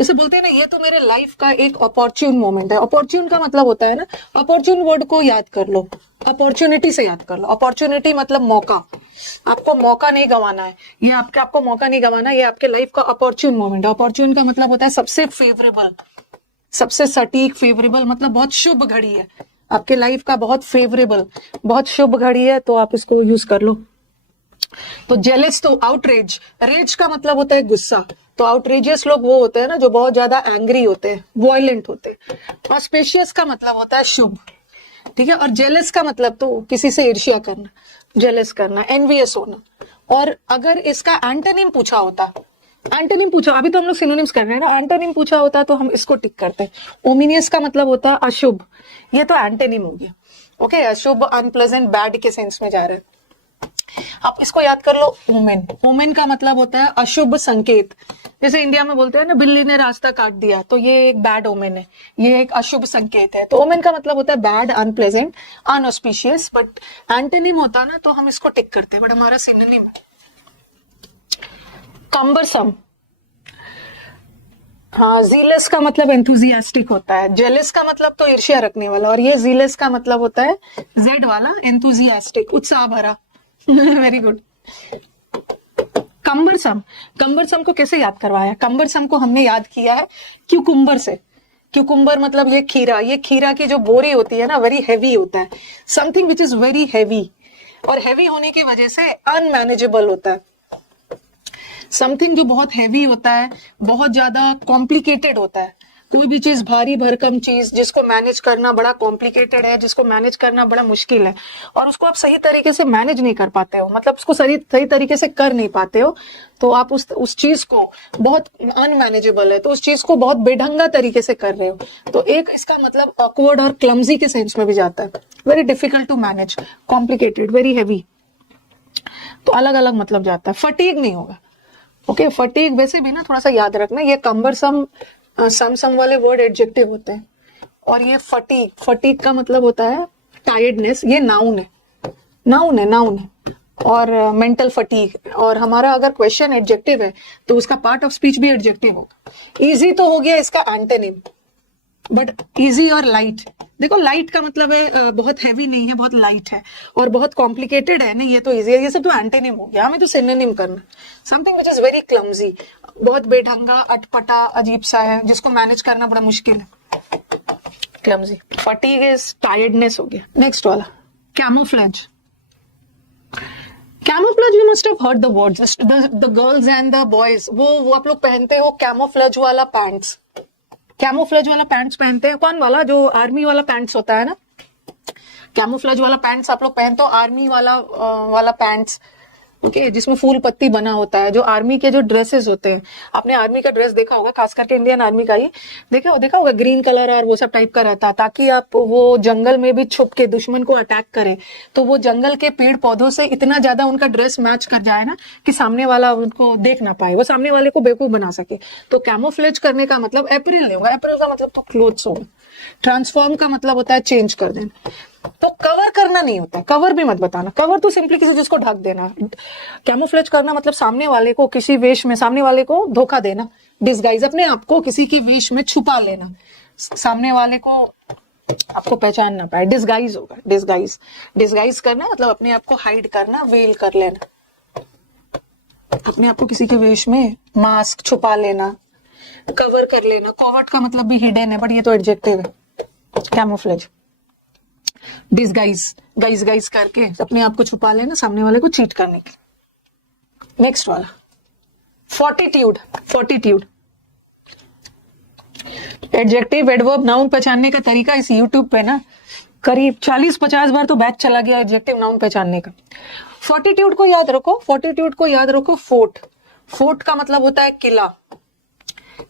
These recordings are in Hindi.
जैसे बोलते हैं ना, ये तो मेरे लाइफ का एक अपॉर्चुन मोमेंट है। अपॉर्चुन का मतलब होता है ना, अपॉर्चुन वर्ड को याद कर लो, अपॉर्चुनिटी से याद कर लो। अपॉर्चुनिटी मतलब मौका, आपको मौका नहीं गंवाना है, ये आपको मौका नहीं गंवाना, ये आपके लाइफ का अपॉर्चुन मोमेंट है। अपॉर्चुन का मतलब होता है सबसे फेवरेबल, सबसे सटीक। फेवरेबल मतलब बहुत शुभ घड़ी है आपके लाइफ का, बहुत फेवरेबल, बहुत शुभ घड़ी है, तो आप इसको यूज कर लो। तो जेलस तो आउटरेज, रेज का मतलब होता है गुस्सा, तो आउटरेजियस लोग वो होते हैं ना जो बहुत ज्यादा एंग्री होते हैं, वायलेंट होते हैं। ऑस्पेशियस का मतलब होता है शुभ, ठीक है। और जेलस का मतलब तो किसी से ईर्ष्या करना, जेलस करना, एनवियस होना। और अगर इसका एंटोनिम पूछा होता, एंटोनिम पूछा, अभी तो हम लोग सिनोनिम्स कर रहे हैं ना, एंटोनिम पूछा होता तो हम इसको टिक करते हैं। ओमिनियस का मतलब होता है अशुभ, ये तो एंटोनिम हो गया, ओके। अशुभ, अनप्लेजेंट, बैड के सेंस में जा रहे हैं। आप इसको याद कर लो, ओमेन। ओमेन का मतलब होता है अशुभ संकेत। जैसे इंडिया में बोलते हैं ना, बिल्ली ने रास्ता काट दिया, तो ये एक बैड ओमेन है, ये एक अशुभ संकेत है। तो ओमेन का मतलब होता है बैड, अनप्लेजेंट, अनऑस्पिशियस। बट एंटोनिम होता ना तो हम इसको टिक करते हैं, बट हमारा सिनोनिम है। कम्बरसम, हाँ। जीलस का मतलब एंथुजियास्टिक होता है, जेलस का मतलब तो ईर्ष्या रखने वाला, और ये जीलस का मतलब होता है जेड वाला, एंथुजियास्टिक, उत्साह भरा। Very good. कम्बरसम, कम्बरसम को कैसे याद करवाया? कम्बरसम को हमने याद किया है क्यूकुम्बर से। क्यूकुम्बर मतलब ये खीरा, ये खीरा की जो बोरी होती है ना, वेरी हैवी होता है, something which is very heavy, और हैवी होने की वजह से अनमैनेजेबल होता है। समथिंग जो बहुत हैवी होता है, बहुत ज्यादा कॉम्प्लिकेटेड होता है, कोई भी चीज, भारी भरकम चीज जिसको मैनेज करना बड़ा कॉम्प्लिकेटेड है, जिसको मैनेज करना बड़ा मुश्किल है, और उसको आप सही तरीके से मैनेज नहीं कर पाते हो, मतलब उसको सही तरीके से कर नहीं पाते हो, तो आप उस चीज को, बहुत अनमैनेजेबल है तो उस चीज को बहुत बेढंगा तरीके से कर रहे हो। तो एक इसका मतलब ऑकवर्ड और क्लमजी के सेंस में भी जाता है, very difficult to manage, complicated, very heavy, तो अलग अलग मतलब जाता है। फटीग नहीं होगा, ओके। फटीग वैसे भी ना थोड़ा सा याद रखना, ये कम्बरसम सम वाले वर्ड एडजेक्टिव होते हैं, और ये फटीग, फटीग का मतलब होता है टायर्डनेस, ये नाउन है, नाउन है, नाउन है। और मेंटल फटीग, और हमारा अगर क्वेश्चन एडजेक्टिव है तो उसका पार्ट ऑफ स्पीच भी एडजेक्टिव होगा। इजी तो हो गया इसका एंटोनिम, बट इजी और लाइट, देखो लाइट का मतलब है बहुत हैवी नहीं है, बहुत लाइट है, और बहुत कॉम्प्लिकेटेड है नहीं, ये तो इजी है, ये सब तो एंटोनिम हो गया। हमें तो सिनोनिम करना, something which is very clumsy, बहुत बेढंगा, अटपटा, अजीब सा है, जिसको मैनेज करना बड़ा मुश्किल है, क्लमजी। फटीग इज टायर्डनेस हो गया। नेक्स्ट वाला camouflage. Camouflage, you must have heard the words, the girls and the boys, वो आप लोग पहनते हो कैमोफ्लेज वाला पैंट्स, कैमोफ्लेज वाला पैंट्स पहनते हैं। कौन वाला? जो आर्मी वाला पैंट्स होता है ना, कैमोफ्लेज वाला पैंट्स आप लोग पहनते हो, आर्मी वाला पैंट्स, ओके, जिसमें फूल पत्ती बना होता है, जो आर्मी के जो ड्रेसेस होते हैं, आपने आर्मी का ड्रेस देखा होगा, खास करके इंडियन आर्मी का ही देखा होगा, ग्रीन कलर और वो सब टाइप का रहता है, ताकि आप वो जंगल में भी छुप के दुश्मन को अटैक करें, तो वो जंगल के पेड़ पौधों से इतना ज्यादा उनका ड्रेस मैच कर जाए ना कि सामने वाला उनको देख ना पाए, वो सामने वाले को बेवकूफ बना सके। तो कैमोफ्लेज करने का मतलब अप्रैल नहीं होगा, अप्रैल का मतलब तो क्लोथ्स होगा। ट्रांसफॉर्म का मतलब होता है चेंज कर देना। तो कवर करना नहीं होता, कवर भी मत बताना, कवर तो सिंपली किसी चीज को ढक देना। कैमोफ्लेज करना मतलब सामने वाले को किसी वेश में, सामने वाले को धोखा देना, डिस्गाइज, अपने आप को किसी की वेश में छुपा लेना, सामने वाले को आपको पहचान ना पाए, डिस्गाइज होगा, डिस्गाइज। डिस्गाइज करना मतलब अपने आप को हाइड करना, वेल कर लेना, अपने आप को किसी के वेश में मास्क छुपा लेना, कवर कर लेना। कॉवर्ट का मतलब भी हिडन है, बट ये तो एडजेक्टिव है। कैमोफ्लेज, डिस्गाइज, गाइज करके अपने आप को छुपा लेना, सामने वाले को चीट करने के। नेक्स्ट वाला fortitude, fortitude adjective, adverb, noun पहचानने का तरीका इस यूट्यूब पे ना करीब 40-50 बार तो बैच चला गया एडजेक्टिव नाउन पहचानने का। फोर्टिट्यूड को याद रखो, फोर्टिट्यूड को याद रखो। फोर्ट, फोर्ट का मतलब होता है किला,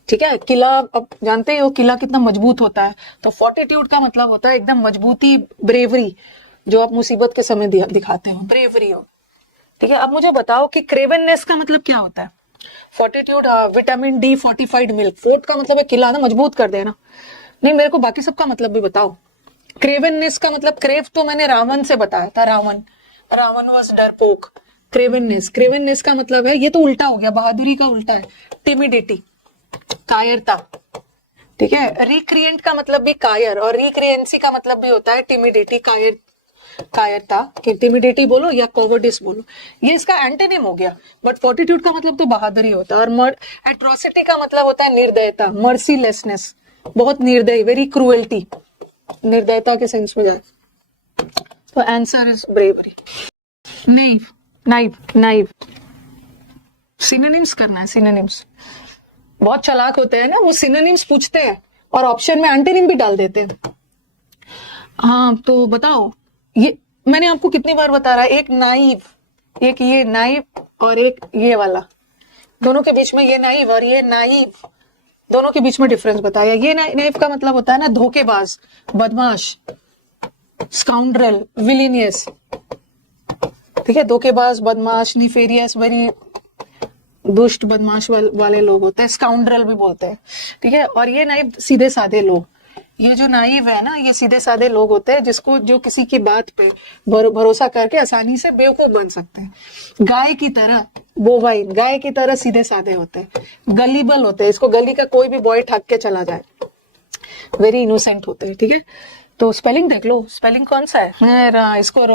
ठीक है। किला अब जानते हो किला कितना मजबूत होता है, तो फोर्टिट्यूड का मतलब होता है एकदम मजबूती, ब्रेवरी, जो आप मुसीबत के समय दिखाते हो, ब्रेवरी हो, ठीक है। अब मुझे बताओ कि क्रेवननेस का मतलब क्या होता है? Fortitude, vitamin D fortified milk. Fort का मतलब है किला ना, मजबूत कर देना। नहीं, मेरे को बाकी सबका मतलब भी बताओ। क्रेवननेस का मतलब, क्रेव तो मैंने रावण से बताया था, रावण वाज डरपोक। क्रेवननेस का मतलब है, ये तो उल्टा हो गया, बहादुरी का उल्टा है टिमिडिटी, कायरता, ठीक है। रिक्रिएंट का मतलब भी कायर, और रिक्रिएंसी का मतलब भी होता है टिमिडिटी। कायरता, टिमिडिटी बोलो या कोवर्डिस बोलो, ये इसका एंटोनिम हो गया। बट फोर्टिट्यूड का मतलब तो बहादुरी होता है। और एट्रोसिटी का मतलब होता है निर्दयता, मर्सीलेसनेस, बहुत निर्दयी, वेरी क्रूएल्टी, निर्दयता के सेंस में जाए तो answer is bravery. Naive, naive, naive, synonyms करना है, सिनोनिम्स। बहुत चालाक होते हैं ना वो, सिनोनिम्स पूछते हैं और ऑप्शन में एंटोनिम भी डाल देते हैं। हाँ तो बताओ, ये मैंने आपको कितनी बार बता रहा है, एक नाइव, एक ये नाइव और एक ये वाला, दोनों के बीच में ये नाइव और ये नाइव, दोनों के बीच में डिफरेंस बताया। ये नाइव का मतलब होता है ना धोखेबाज, बदमाश, स्काउंड्रल, विलिनियस, ठीक है। धोखेबाज, बदमाश, निफेरियस, वेरी दुष्ट, बदमाश वाले लोग होते हैं, स्काउंड्रल भी बोलते हैं, ठीक है। और ये नाइव सीधे साधे लोग, ये जो नाइव है ना, ये सीधे साधे लोग होते हैं जिसको, जो किसी की बात पे भरोसा करके आसानी से बेवकूफ बन सकते हैं। गाय की तरह, बोवाइन, गाय की तरह सीधे साधे होते हैं। गलीबल होते हैं, इसको गली का कोई भी बॉय ठग के चला जाए, वेरी इनोसेंट होते हैं, ठीक है। तो स्पेलिंग देख लो, स्पेलिंग कौन सा है, इसको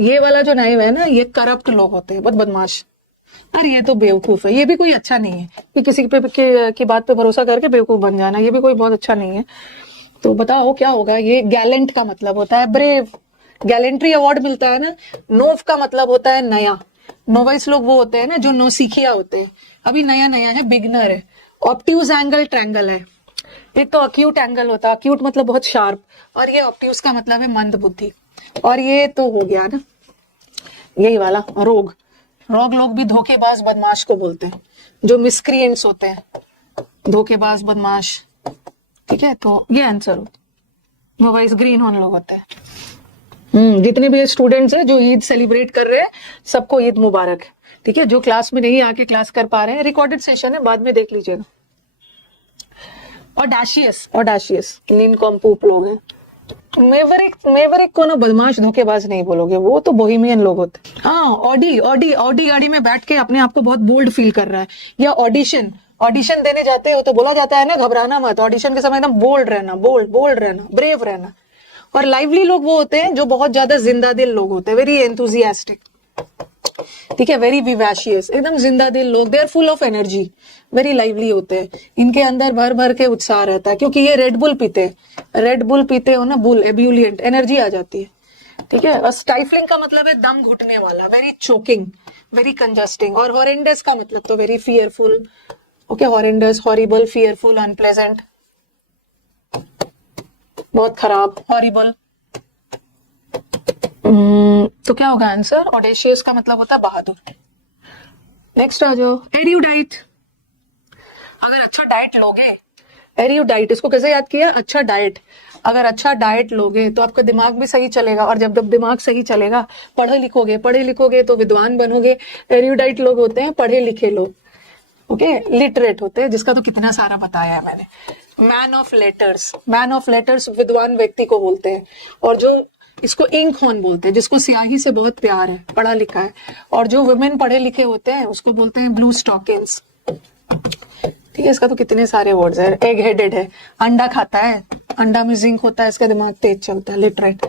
ये वाला जो नाइव है ना, ये करप्ट लोग होते हैं, बहुत बदमाश। अरे ये तो बेवकूफ है, ये भी कोई अच्छा नहीं है कि किसी की बात पे भरोसा करके बेवकूफ बन जाना, ये भी कोई बहुत अच्छा नहीं है। तो बताओ क्या होगा। ये गैलेंट का मतलब होता है ब्रेव, गैलेंट्री अवार्ड मिलता है ना। नोव का मतलब होता है नया, नोवाइस लोग वो होते हैं ना जो नौसिखिया होते हैं, अभी नया नया है, बिगनर है। ऑब्ट्यूज एंगल ट्रायंगल है, एक तो अक्यूट एंगल होता है, अक्यूट मतलब बहुत शार्प, और ये ऑब्ट्यूज का मतलब है मंद बुद्धि। और ये तो हो गया ना यही वाला रोग, रोग लोग भी धोखेबाज बदमाश को बोलते हैं, जो मिसक्रिएंट्स होते हैं, धोखेबाज बदमाश, ठीक है। तो ये आंसर हो। मोबाइल ग्रीन ऑन लोग होते हैं। जितने भी स्टूडेंट्स हैं जो ईद सेलिब्रेट कर रहे हैं, सबको ईद मुबारक, ठीक है। जो क्लास में नहीं आके क्लास कर पा रहे हैं, रिकॉर्डेड सेशन है, बाद में देख लीजिएगा। ऑडाशियस, ऑडाशियस निनकॉम्पूप लोग हैं। मेवरिक को ना बदमाश धोखेबाज नहीं बोलोगे, वो तो बोहेमियन लोग होते हैं। हाँ, ऑडी गाड़ी में बैठ के अपने आप को बहुत बोल्ड फील कर रहा है। या ऑडिशन देने जाते हो तो बोला जाता है ना, घबराना मत, ऑडिशन के समय एकदम बोल्ड रहना, बोल्ड रहना, ब्रेव रहना। और लाइवली लोग वो होते हैं जो बहुत ज्यादा जिंदा दिल लोग होते हैं, वेरी एंथुजियास्टिक, ठीक है, वेरी विवैशियस, एकदम जिंदा दिल लोग, they are full of energy, very lively होते हैं। इनके अंदर भर भर के उत्साह रहता है, क्योंकि ये रेड बुल पीते हो ना, बुल एब्यूलियंट, एनर्जी आ जाती है, ठीक है। और स्टाइफलिंग का मतलब है दम घुटने वाला, वेरी चोकिंग, वेरी कंजस्टिंग। और हॉरेंडस का मतलब तो very fearful, okay, horrendous, horrible, fearful, unpleasant, बहुत खराब, हॉरिबल। तो क्या होगा आंसर। ऑडेशियस का मतलब होता है बहादुर। नेक्स्ट आ जाओ, एरियोडाइट। अगर अच्छा डाइट लोगे, एरियोडाइट, इसको कैसे याद किया, अच्छा डाइट, अगर अच्छा डाइट लोगे तो आपका दिमाग भी सही चलेगा, और जब दिमाग सही चलेगा, पढ़े लिखोगे तो विद्वान बनोगे। एरियोडाइट लोग होते हैं पढ़े लिखे लोग, ओके, लिटरेट होते हैं, जिसका तो कितना सारा बताया है मैंने। मैन ऑफ लेटर्स विद्वान व्यक्ति को बोलते हैं। और जो इसको इंक हॉर्न बोलते हैं, जिसको स्याही से बहुत प्यार है, पढ़ा लिखा है। और जो वुमेन पढ़े लिखे होते हैं उसको बोलते हैं ब्लू स्टॉकिंग्स, ठीक है। इसका तो कितने सारे वर्ड्स है। एग हेडेड है, अंडा खाता है, अंडा में जिंक होता है, इसका दिमाग तेज चलता है, लिटरेट।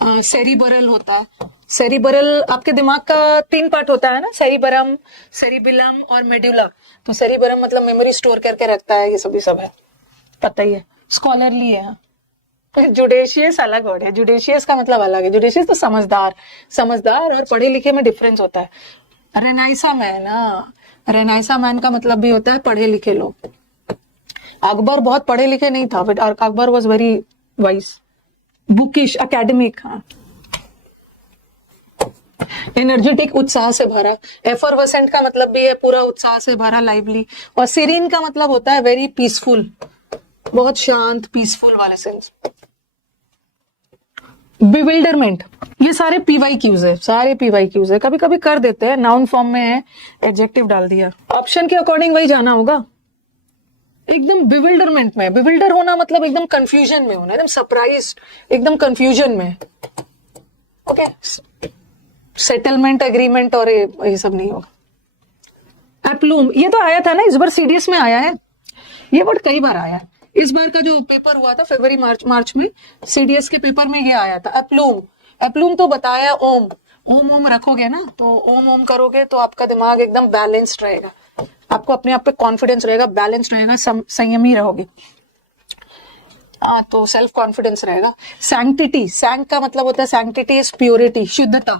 सेरिबरल होता है, सेरिबरल आपके दिमाग का 3 पार्ट होता है ना, सेरिबरम, सेरिबिलम और मेडुला। तो सेरिबरम मतलब मेमोरी स्टोर करके रखता है, ये सब है, पता ही है, स्कॉलरली है। जुडिशियस अलग वर्ड है, जुडिशियस का मतलब अलग है। जुडिशियस तो समझदार और पढ़े लिखे में डिफरेंस होता है। रेनाइसा मैन का मतलब भी होता है पढ़े लिखे लोग। अकबर बहुत पढ़े लिखे नहीं था, but Akbar was very wise, bookish, academic. हाँ, एनर्जेटिक, उत्साह से भरा। एफरवेसेंट का मतलब भी है पूरा उत्साह से भरा, लाइवली। और सीरीन का मतलब होता है वेरी पीसफुल, बहुत शांत, पीसफुल वाले सेंस। बिविल्डरमेंट, ये सारे पीवाईक्यूज है, कभी कभी कर देते हैं, नाउन फॉर्म में है, एडजेक्टिव डाल दिया। ऑप्शन के अकॉर्डिंग वही जाना होगा। एकदम बिविल्डरमेंट में, बिविल्डर होना मतलब एकदम कंफ्यूजन में होना, एकदम सरप्राइज्ड, एकदम कंफ्यूजन में, ओके। सेटलमेंट, एग्रीमेंट और ये सब नहीं होगा। एप्लूम, ये तो आया था ना इस बार सीडीएस में आया है, ये वर्ड कई बार आया है। इस बार का जो पेपर हुआ था फरवरी मार्च में, सीडीएस के पेपर में ये आया था एप्लूम। एप्लूम तो बताया ओम, ओम ओम रखोगे ना, तो ओम ओम करोगे तो आपका दिमाग एकदम बैलेंस्ड रहेगा, आपको अपने आप पे कॉन्फिडेंस रहेगा, बैलेंस रहेगा, संयमी रहोगे। तो सेल्फ कॉन्फिडेंस रहेगा। सैंक्टिटी, सैंक का मतलब होता है सैंक्टिटी इज प्योरिटी, शुद्धता।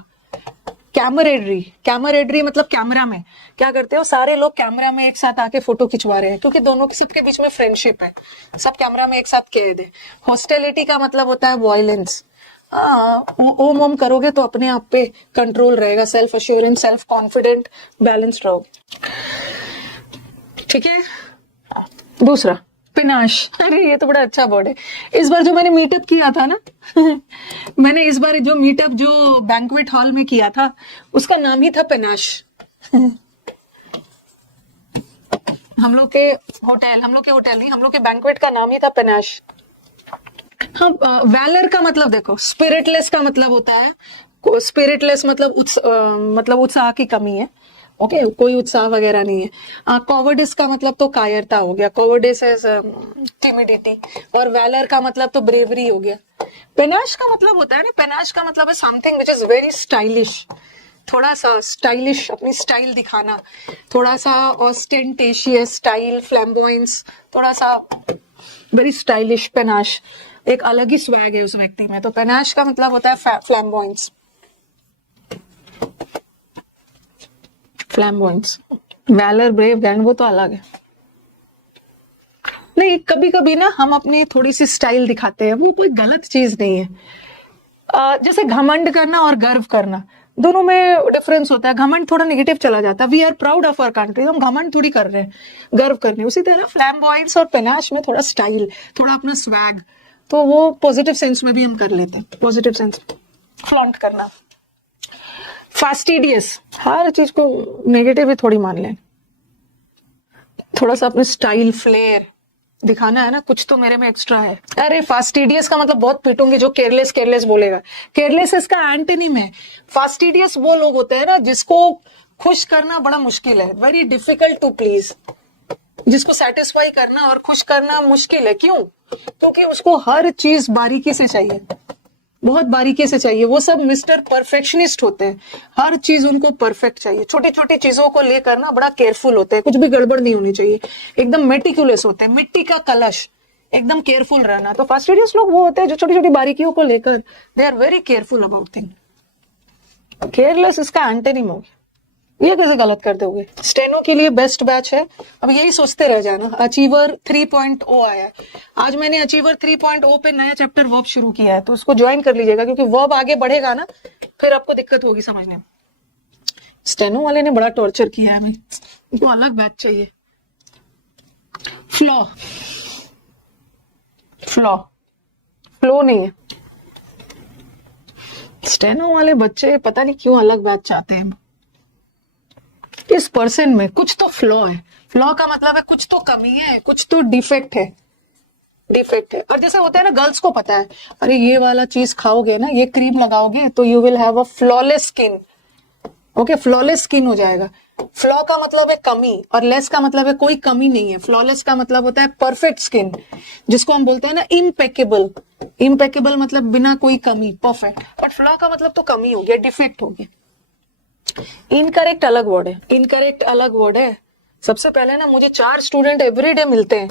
कैमरेडरी, कैमरेडरी मतलब कैमरा में क्या करते हो, सारे लोग कैमरा में एक साथ आके फोटो खिंचवा रहे हैं क्योंकि दोनों सबके बीच में फ्रेंडशिप है, सब कैमरा में एक साथ कैद है। हॉस्टिलिटी का मतलब होता है वायलेंस। ओम ओम करोगे तो अपने आप पे कंट्रोल रहेगा, self assurance, self confident, balanced रहोगे। ठीक है। दूसरा पिनाश, अरे ये तो बड़ा अच्छा वर्ड है। इस बार जो मैंने मीटअप किया था ना मैंने इस बार जो मीटअप जो बैंक्वेट हॉल में किया था उसका नाम ही था पिनाश। हम लोग के होटल नहीं, हम लोग के बैंक्वेट का नाम ही था पिनाश। हाँ, वैलर का मतलब देखो, स्पिरिटलेस का मतलब होता है, स्पिरिटलेस मतलब उत्साह की कमी है। ओके, कोई उत्साह वगैरह नहीं है। कॉवर्डिस का मतलब तो कायरता हो गया, कॉवर्डिस इज टिमिडिटी। और वैलर का मतलब तो ब्रेवरी हो गया। पेनाश का मतलब होता है ना, पेनाश का मतलब है something which is very stylish, थोड़ा सा स्टाइलिश, अपनी स्टाइल दिखाना, थोड़ा सा ऑस्टेंटेशियस स्टाइल, फ्लैम्बॉयंस, थोड़ा सा वेरी स्टाइलिश। पेनाश एक अलग ही स्वैग है उस व्यक्ति में, तो पेनाश का मतलब होता है फ्लैम्बॉयंस, फ्लैम्बॉयंस। वैलर, ब्रेव, ग्रैंड वो तो अलग है। नहीं, कभी कभी ना हम अपनी थोड़ी सी स्टाइल दिखाते हैं, वो कोई गलत चीज नहीं है। जैसे घमंड करना और गर्व करना, दोनों में डिफरेंस होता है। घमंड थोड़ा नेगेटिव चला जाता है, we are proud of our country, हम घमंड थोड़ी कर रहे हैं, गर्व करने। उसी तरह फ्लैम्बॉयंस और पेनाश में थोड़ा स्टाइल, थोड़ा अपना स्वैग, तो वो पॉजिटिव सेंस में भी हम कर लेते हैं, पॉजिटिव सेंस, फ्लॉन्ट करना। फास्टिडियस, हर चीज को नेगेटिव ही थोड़ी मान लें, थोड़ा सा अपने स्टाइल, फ्लेयर दिखाना है ना, कुछ तो मेरे में एक्स्ट्रा है। अरे फास्टिडियस का मतलब बहुत पीटूंगी जो केयरलेस केयरलेस बोलेगा। केयरलेस इसका एंटोनिम है। फास्टिडियस वो लोग होते हैं ना जिसको खुश करना बड़ा मुश्किल है, वेरी डिफिकल्ट टू प्लीज। जिसको सेटिस्फाई करना और खुश करना मुश्किल है। क्यों? क्योंकि उसको हर चीज बारीकी से चाहिए, बहुत बारीकी से चाहिए। वो सब मिस्टर परफेक्शनिस्ट होते हैं, हर चीज उनको परफेक्ट चाहिए। छोटी छोटी चीजों को लेकर ना बड़ा केयरफुल होते हैं, कुछ भी गड़बड़ नहीं होनी चाहिए, एकदम मेटिकुलस होते हैं, मिट्टी का कलश, एकदम केयरफुल रहना। तो फास्टिडियस लोग वो होते हैं जो छोटी छोटी बारीकियों को लेकर they are very careful about thing. Careless इसका एंटोनिम हो गया, ये कैसे गलत कर दोगे। स्टेनो के लिए बेस्ट बैच है, अब यही सोचते रह जाना। अचीवर 3.0 आया है, आज मैंने अचीवर 3.0 पे नया चैप्टर वर्ब शुरू किया है, तो उसको ज्वाइन कर लीजिएगा, क्योंकि वर्ब आगे बढ़ेगा ना फिर आपको दिक्कत होगी समझने में। स्टेनो वाले ने बड़ा टॉर्चर किया है हमें, उनको अलग बैच चाहिए। फ्लो, फ्लो, फ्लो नहीं है। स्टेनो वाले बच्चे पता नहीं क्यों अलग बैच चाहते हैं। इस पर्सन में कुछ तो फ्लॉ है। फ्लॉ का मतलब है कुछ तो कमी है, कुछ तो डिफेक्ट है, डिफेक्ट है। और जैसे होता है ना, गर्ल्स को पता है, अरे ये वाला चीज खाओगे ना, ये क्रीम लगाओगे तो you will have a flawless skin. Okay, flawless skin हो जाएगा। फ्लॉ का मतलब है कमी और लेस का मतलब है कोई कमी नहीं है। फ्लॉलेस का मतलब होता है परफेक्ट स्किन, जिसको हम बोलते हैं ना इम्पेकेबल। इम्पेकेबल मतलब बिना कोई कमी, परफेक्ट। बट फ्लॉ का मतलब तो कमी हो गया, डिफेक्ट हो गया। इनकरेक्ट अलग वर्ड है, इनकरेक्ट अलग वर्ड है। सबसे पहले ना मुझे 4 स्टूडेंट एवरीडे मिलते हैं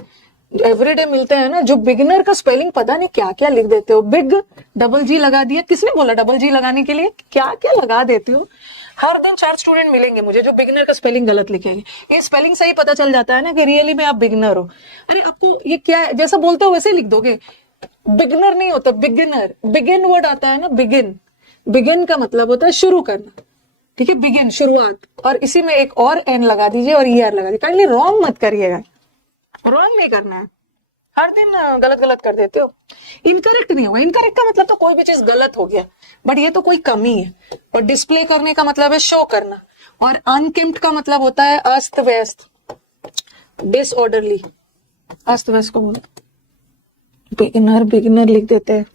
ना, जो बिगिनर का स्पेलिंग पता नहीं क्या क्या लिख देते हो। बिग डबल जी लगा दिया, किसने बोला डबल जी लगाने के लिए, क्या क्या लगा देते हो। हर दिन 4 स्टूडेंट मिलेंगे मुझे जो बिगिनर का स्पेलिंग गलत लिखेंगे। ये स्पेलिंग सही पता चल जाता है ना कि रियली में आप बिगिनर हो। अरे आपको ये क्या है, जैसा बोलते हो वैसे लिख दोगे। बिगिनर नहीं होता, बिगिनर। बिगिन वर्ड आता है ना, बिगिन। बिगिन का मतलब होता है शुरू करना, ठीक है, बिगिन, शुरुआत। और इसी में एक और एन लगा दीजिए और ईआर लगा दीजिए। काइंडली रॉन्ग मत करिएगा, रॉन्ग नहीं करना है। हर दिन गलत गलत कर देते हो। इनकरेक्ट नहीं होगा, इनकरेक्ट का मतलब तो कोई भी चीज गलत हो गया, बट ये तो कोई कमी है। और डिस्प्ले करने का मतलब है शो करना। और अनकेम्प्ट का मतलब होता है अस्त व्यस्त, डिसऑर्डरली। अस्त व्यस्त को बोलो बिगिनर, बिगिनर लिख देते हैं।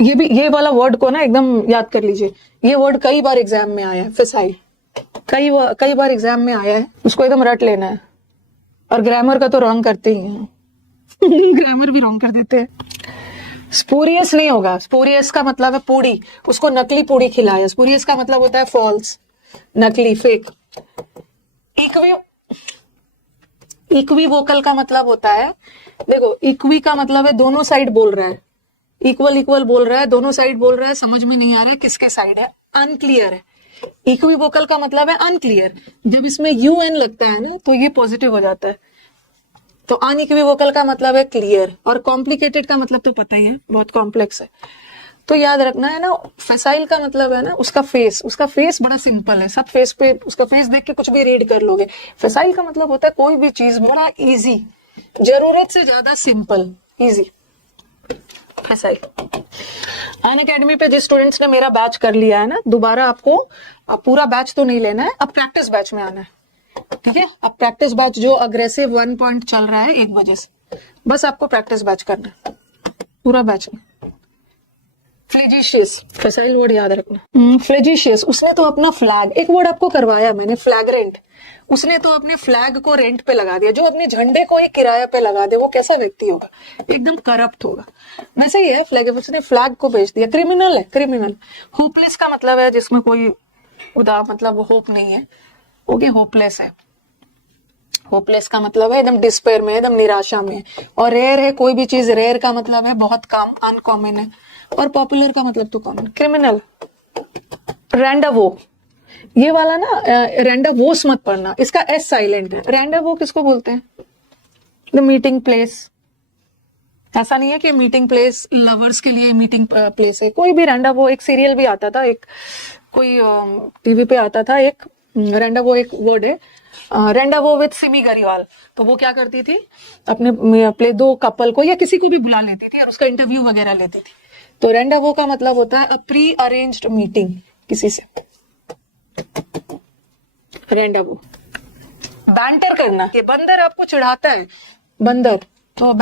ये वाला वर्ड को ना एकदम याद कर लीजिए, ये वर्ड कई बार एग्जाम में आया है, फिसाइल। कई बार एग्जाम में आया है, उसको एकदम रट लेना है। और ग्रामर का तो रॉन्ग करते ही हैं। ग्रामर भी रॉन्ग कर देते हैं। स्पूरियस नहीं होगा। स्पूरियस का मतलब है पूड़ी, उसको नकली पूड़ी खिलाया। स्पूरियस का मतलब होता है फॉल्स, नकली, फेक। इक्वी वोकल का मतलब होता है, देखो इक्वी का मतलब है दोनों साइड बोल रहा है, इक्वल इक्वल बोल रहा है, दोनों साइड बोल रहा है, समझ में नहीं आ रहा है किसके साइड है, अनक्लियर है। इक्वी वोकल का मतलब है अनक्लियर। जब इसमें यू एन लगता है ना तो ये पॉजिटिव हो जाता है। तो अनइक्वी वोकल का मतलब है क्लियर। और कॉम्प्लिकेटेड का मतलब तो पता ही है, बहुत कॉम्प्लेक्स है। तो याद रखना है ना, फैसाइल का मतलब है ना उसका फेस बड़ा सिंपल है, सब फेस पे उसका फेस देख के कुछ भी रीड कर लोगे। फैसाइल का मतलब होता है कोई भी चीज बड़ा इजी, जरूरत से ज्यादा सिंपल, इजी, फैसाइल। अनअकैडमी पे जिस स्टूडेंट्स ने मेरा बैच कर लिया है ना, दोबारा आपको पूरा बैच तो नहीं लेना है, अब प्रैक्टिस बैच में आना है, ठीक है। अब प्रैक्टिस बैच जो अग्रेसिव 1 पॉइंट चल रहा है 1 बजे से, बस आपको प्रैक्टिस बैच करना है पूरा बैच में। फ्लेजिशियस, फैसाइल वर्ड याद रखना। फ्लेजिशियस, उसने तो अपना फ्लैग, एक वर्ड आपको करवाया मैंने, फ्लैग्रेंट, उसने तो अपने फ्लैग को रेंट पे लगा दिया। जो अपने झंडे को ही किराया पे लगा दे वो कैसा व्यक्ति होगा, एकदम करप्ट होगा। वैसे ही है फ्लैग, उसने फ्लैग को बेच दिया, क्रिमिनल है, क्रिमिनल। होपलेस का मतलब है जिसमें कोई मतलब होप नहीं है, वो भी होपलेस है। होपलेस का मतलब है एकदम डिस्पेयर में, एकदम निराशा में। और रेयर है, कोई भी चीज रेयर का मतलब है बहुत कम, अनकॉमन है। और पॉपुलर का मतलब तो कॉमन। क्रिमिनल, रैंडावो, ये वाला ना रैंडावोस मत पढ़ना, इसका एस साइलेंट है। रैंडावो किसको बोलते हैं? The meeting place. ऐसा नहीं है कि मीटिंग प्लेस लवर्स के लिए मीटिंग प्लेस है, कोई भी रैंडावो। एक सीरियल भी आता था, एक कोई टीवी पे आता था, एक रैंडावो एक वर्ड है, रैंडावो विद सिमी गरिवाल। तो वो क्या करती थी, अपने 2 कपल को या किसी को भी बुला लेती थी और उसका इंटरव्यू वगैरह लेती थी। तो रैंडावो का मतलब होता है अ प्री अरेंज्ड मीटिंग किसी से, रैंडावो। बैंटर करना, ये बंदर आपको चिढ़ाता है, बंदर, तो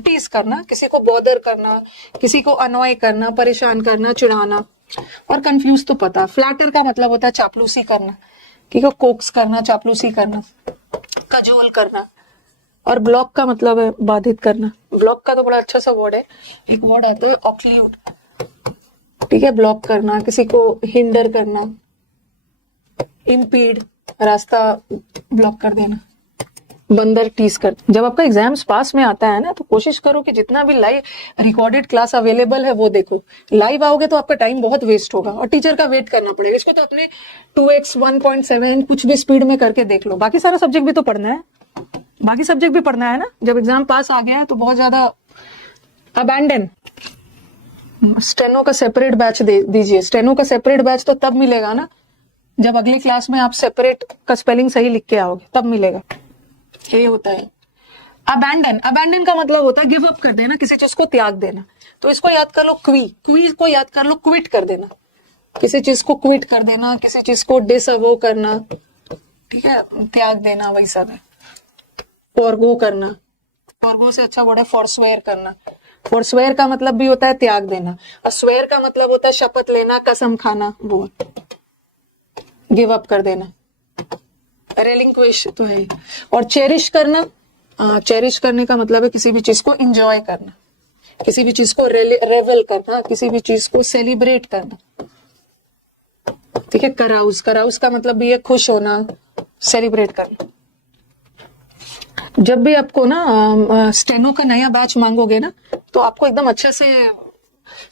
टीज करना, किसी को बॉदर करना, किसी को अनॉय करना, परेशान करना, चिढ़ाना। और कंफ्यूज तो पता। फ्लैटर का मतलब होता है चापलूसी करना, ठीक है, कोक्स करना, चापलूसी करना, कजोल करना। और ब्लॉक का मतलब है बाधित करना। ब्लॉक का तो बड़ा अच्छा सा वर्ड है, एक वर्ड आता है ऑक्ल्यूड, ठीक है, ब्लॉक करना, किसी को हिंडर करना, इम्पीड, रास्ता ब्लॉक कर देना, बंदर टीज कर। जब आपका एग्जाम्स पास में आता है ना तो कोशिश करो कि जितना भी लाइव रिकॉर्डेड क्लास अवेलेबल है वो देखो। लाइव आओगे तो आपका टाइम बहुत वेस्ट होगा और टीचर का वेट करना पड़ेगा। इसको तो अपने 2x 1.7 कुछ भी स्पीड में करके देख लो। बाकी सारा सब्जेक्ट भी तो पढ़ना है, बाकी सब्जेक्ट भी पढ़ना है ना। जब एग्जाम पास आ गया है तो बहुत ज्यादा अबैंडन। स्टेनो का सेपरेट बैच दीजिए। स्टेनो का सेपरेट बैच तो तब मिलेगा ना जब अगली क्लास में आप सेपरेट का स्पेलिंग सही लिख के आओगे, तब मिलेगा। ये होता है अबैंडन। अबैंडन का मतलब होता है गिव अप कर देना, किसी चीज को त्याग देना। तो इसको याद कर लो, क्वी को याद कर लो, क्विट कर देना, किसी चीज को क्विट कर देना, किसी चीज को डिसअवो करना, ठीक है, त्याग देना, वही सब है। फॉरगो करना, फॉरगो से अच्छा वर्ड है फॉरस्वेयर करना। फॉरस्वेयर का मतलब भी होता है त्याग देना, और स्वेयर का मतलब होता है शपथ लेना, कसम खाना, वो गिव अप कर देना। रेलिंक्विश तो है। और चेरिश करना, चेरिश करने का मतलब है किसी भी चीज को इंजॉय करना, किसी भी चीज को रेवल करना, किसी भी चीज को सेलिब्रेट करना, ठीक है। कराउस, कराउस का मतलब भी है खुश होना, सेलिब्रेट करना। जब भी आपको ना स्टेनो का नया बैच मांगोगे ना तो आपको एकदम अच्छे से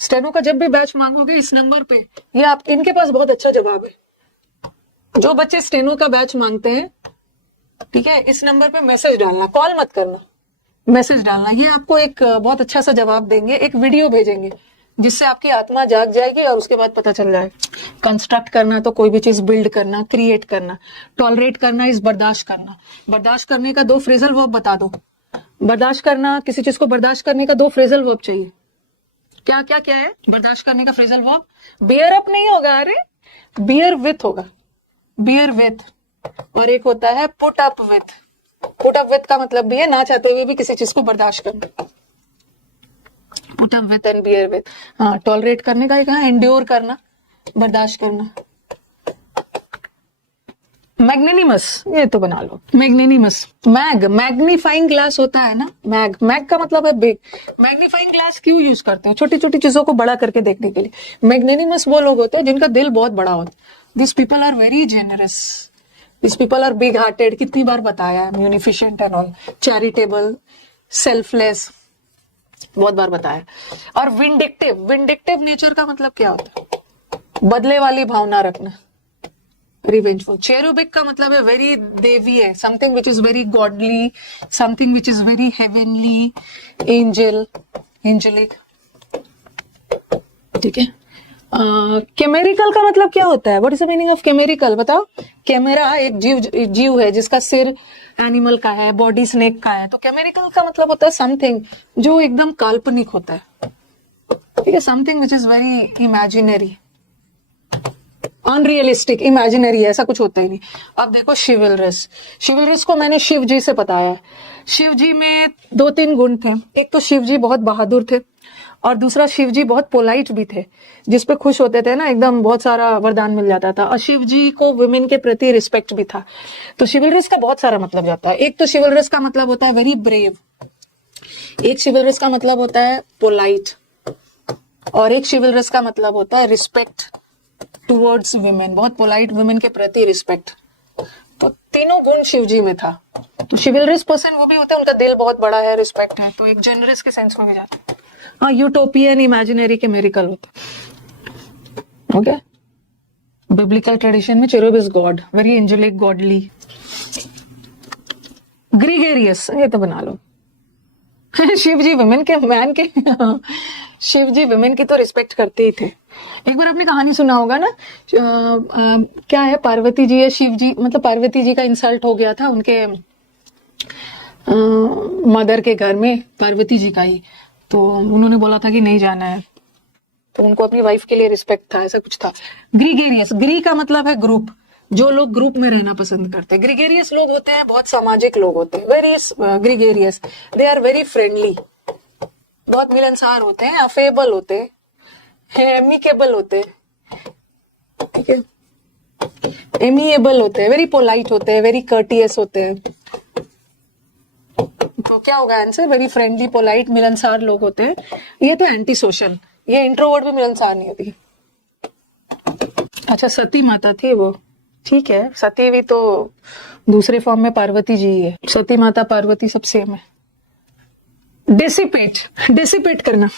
स्टेनो का जब भी बैच मांगोगे इस नंबर पे, ये आप इनके पास बहुत अच्छा जवाब है। जो बच्चे स्टेनो का बैच मांगते हैं, ठीक है, इस नंबर पे मैसेज डालना, कॉल मत करना, मैसेज डालना। ये आपको एक बहुत अच्छा सा जवाब देंगे, एक वीडियो भेजेंगे जिससे आपकी आत्मा जाग जाएगी और उसके बाद पता चल जाएगा। कंस्ट्रक्ट करना तो कोई भी चीज बिल्ड करना, क्रिएट करना। टॉलरेट करना इस बर्दाश्त करना। बर्दाश्त करने का 2 फ्रेजल वर्ब बता दो। बर्दाश्त करना, किसी चीज को बर्दाश्त करने का 2 फ्रेजल वर्ब चाहिए। क्या क्या क्या है बर्दाश्त करने का फ्रेजल वर्ब? बियर अप नहीं होगा, अरे बियर विथ होगा, बियर विथ। और एक होता है put up with. Put up with का मतलब भी है ना चाहते हुए भी किसी चीज को बर्दाश्त करना। Put up with and beer with. हाँ, टॉलरेट करने का एक है एंड्योर करना, बर्दाश्त करना। मैग्नेनिमस, ये तो बना लो, मैग्नेनिमस। मैग्नीफाइंग ग्लास होता है ना, मैग का मतलब है बिग। मैग्नीफाइंग ग्लास क्यों यूज करते हैं? छोटी छोटी चीजों को बड़ा करके देखने के लिए। मैग्नेनिमस वो लोग होते हैं जिनका दिल बहुत बड़ा होता है। This people are very generous, this people are big hearted. कितनी बार बताया है, munificent and all, charitable, selfless, बहुत बार बताया। और विंडिक्टिव, विंडिक्टिव नेचर का मतलब क्या होता है? बदले वाली भावना रखना, रिवेंजफुल। चेरुबिक का मतलब है वेरी देवी है, something which is very godly, something which is very heavenly, angel, angelic, ठीक है। केमेरिकल का मतलब क्या होता है? What is the meaning of chimerical? बताओ। कैमेरा एक जीव है जिसका सिर एनिमल का है, बॉडी स्नेक का है। तो केमेरिकल का मतलब होता है समथिंग जो एकदम काल्पनिक होता है, ठीक है, something which is very imaginary, unrealistic, imaginary, ऐसा कुछ होता ही नहीं। अब देखो शिवलरस, शिवलरस को मैंने शिव जी से बताया है। शिव जी में 2-3 गुण थे। एक तो शिव जी बहुत बहादुर थे, और दूसरा शिव जी बहुत पोलाइट भी थे, जिसपे खुश होते थे ना एकदम, बहुत सारा वरदान मिल जाता था। और शिव जी को वुमेन के प्रति रिस्पेक्ट भी था। तो शिवलरस का बहुत सारा मतलब जाता है। एक तो शिवलरस का मतलब होता है वेरी ब्रेव, एक शिवलरस का मतलब होता है पोलाइट, और एक शिवलरस का मतलब होता है रिस्पेक्ट टुवर्ड्स वुमेन, बहुत पोलाइट, वुमेन के प्रति रिस्पेक्ट। तो तीनों गुण शिव जी में था। तो शिवलरस पर्सन वो भी होता है, उनका दिल बहुत बड़ा है, रिस्पेक्ट है, तो एक जनरस के सेंस में भी जाता है। हाँ, यूटोपियन, इमेजिनरी के मेरिकल होता है। ओके, बिब्लिकल ट्रेडिशन में cherub is god, very angelic, godly. Gregarious, ये तो बना लो। शिव जी वुमेन के, मैन के शिव जी वुमेन की तो रिस्पेक्ट करते ही थे। एक बार आपने कहानी सुना होगा ना, क्या है, पार्वती जी है, शिव जी, मतलब पार्वती जी का इंसल्ट हो गया था उनके मदर के घर में, पार्वती जी का ही। तो उन्होंने बोला था कि नहीं जाना है, तो उनको अपनी वाइफ के लिए रिस्पेक्ट था, ऐसा कुछ था। ग्रीगेरियस, ग्री का मतलब है ग्रुप, जो लोग ग्रुप में रहना पसंद करते हैं। ग्रीगेरियस लोग होते हैं बहुत सामाजिक लोग होते हैं, very gregarious, they are very friendly, बहुत मिलनसार होते हैं, अफेबल होते हैं, एमिकेबल होते हैं, ठीक है, एमिएबल होते हैं, वेरी पोलाइट होते हैं, वेरी कर्टियस होते हैं। तो क्या होगा आंसर? वेरी फ्रेंडली, पोलाइट, मिलनसार लोग होते हैं। ये तो एंटी सोशल, ये इंट्रोवर्ट भी मिलनसार नहीं होती। अच्छा, सती माता थी वो, ठीक है, सती भी तो दूसरे फॉर्म में पार्वती जी ही है। सती माता पार्वती सब सेम है। डिसिपेट, डिसिपेट करना।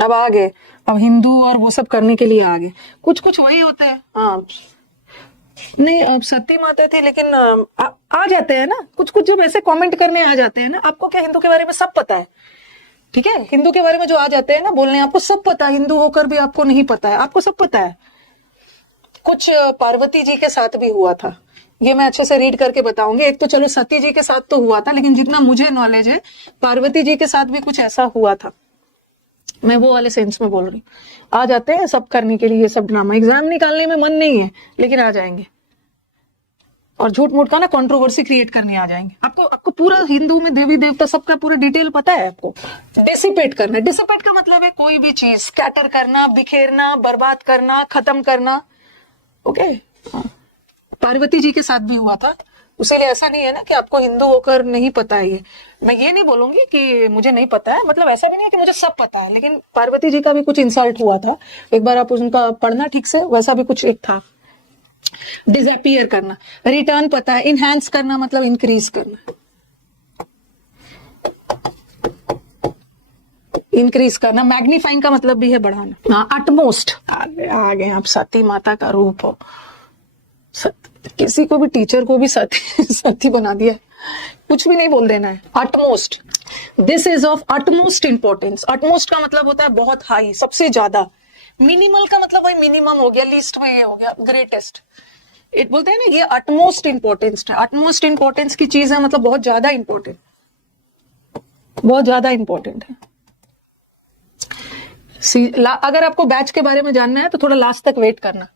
अब आ गए, अब हिंदू और वो सब करने के लिए आ गए, कुछ कुछ वही होते हैं। हाँ, नहीं, अब सती माता थी, लेकिन आ जाते हैं ना कुछ कुछ, जब ऐसे कमेंट करने आ जाते हैं ना। आपको क्या हिंदू के बारे में सब पता है? ठीक है, हिंदू के बारे में जो आ जाते हैं ना बोलने, आपको सब पता है, हिंदू होकर भी आपको नहीं पता है, आपको सब पता है। कुछ पार्वती जी के साथ भी हुआ था, ये मैं अच्छे से रीड करके बताऊंगी। एक तो चलो सती जी के साथ तो हुआ था, लेकिन जितना मुझे नॉलेज है पार्वती जी के साथ भी कुछ ऐसा हुआ था। मैं वो वाले सेंस में बोल रही हूँ। आ जाते हैं सब करने के लिए, सब ड्रामा, एग्जाम निकालने में मन नहीं है लेकिन आ जाएंगे, और झूठ मूठ का ना कंट्रोवर्सी क्रिएट करने आ जाएंगे। आपको पूरा हिंदू में देवी देवता सबका पूरा डिटेल पता है आपको। डिसिपेट करना, डिसिपेट का मतलब है कोई भी चीज स्कैटर करना, बिखेरना, बर्बाद करना, खत्म करना। ओके, पार्वती जी के साथ भी हुआ था, उसीलिए ऐसा नहीं है ना कि आपको हिंदू होकर नहीं पता है। ये मैं ये नहीं बोलूंगी कि मुझे नहीं पता है, मतलब ऐसा भी नहीं है कि मुझे सब पता है, लेकिन पार्वती जी का भी कुछ इंसल्ट हुआ था। एक बार आप उनका पढ़ना ठीक से, वैसा भी कुछ एक था। डिसअपीयर करना, रिटर्न पता है, इनहैंस करना मतलब इंक्रीज करना, इंक्रीज करना। मैग्नीफाइंग का मतलब भी है बढ़ाना। हाँ, अटमोस्ट, आ गए आप, सती माता का रूप हो। किसी को भी, टीचर को भी सती बना दिया, कुछ भी नहीं बोल देना है। Utmost, this is of utmost importance. Utmost का मतलब होता है बहुत हाई, सबसे ज्यादा। मिनिमल का मतलब वही मिनिमम हो गया, लीस्ट में ये हो गया, ग्रेटेस्ट। इट बोलते हैं ना ये अटमोस्ट इंपॉर्टेंस है। अटमोस्ट इंपॉर्टेंस की चीज है, मतलब बहुत ज्यादा इंपॉर्टेंट, बहुत ज्यादा इंपॉर्टेंट है। अगर आपको बैच के बारे में जानना है तो थोड़ा लास्ट तक वेट करना,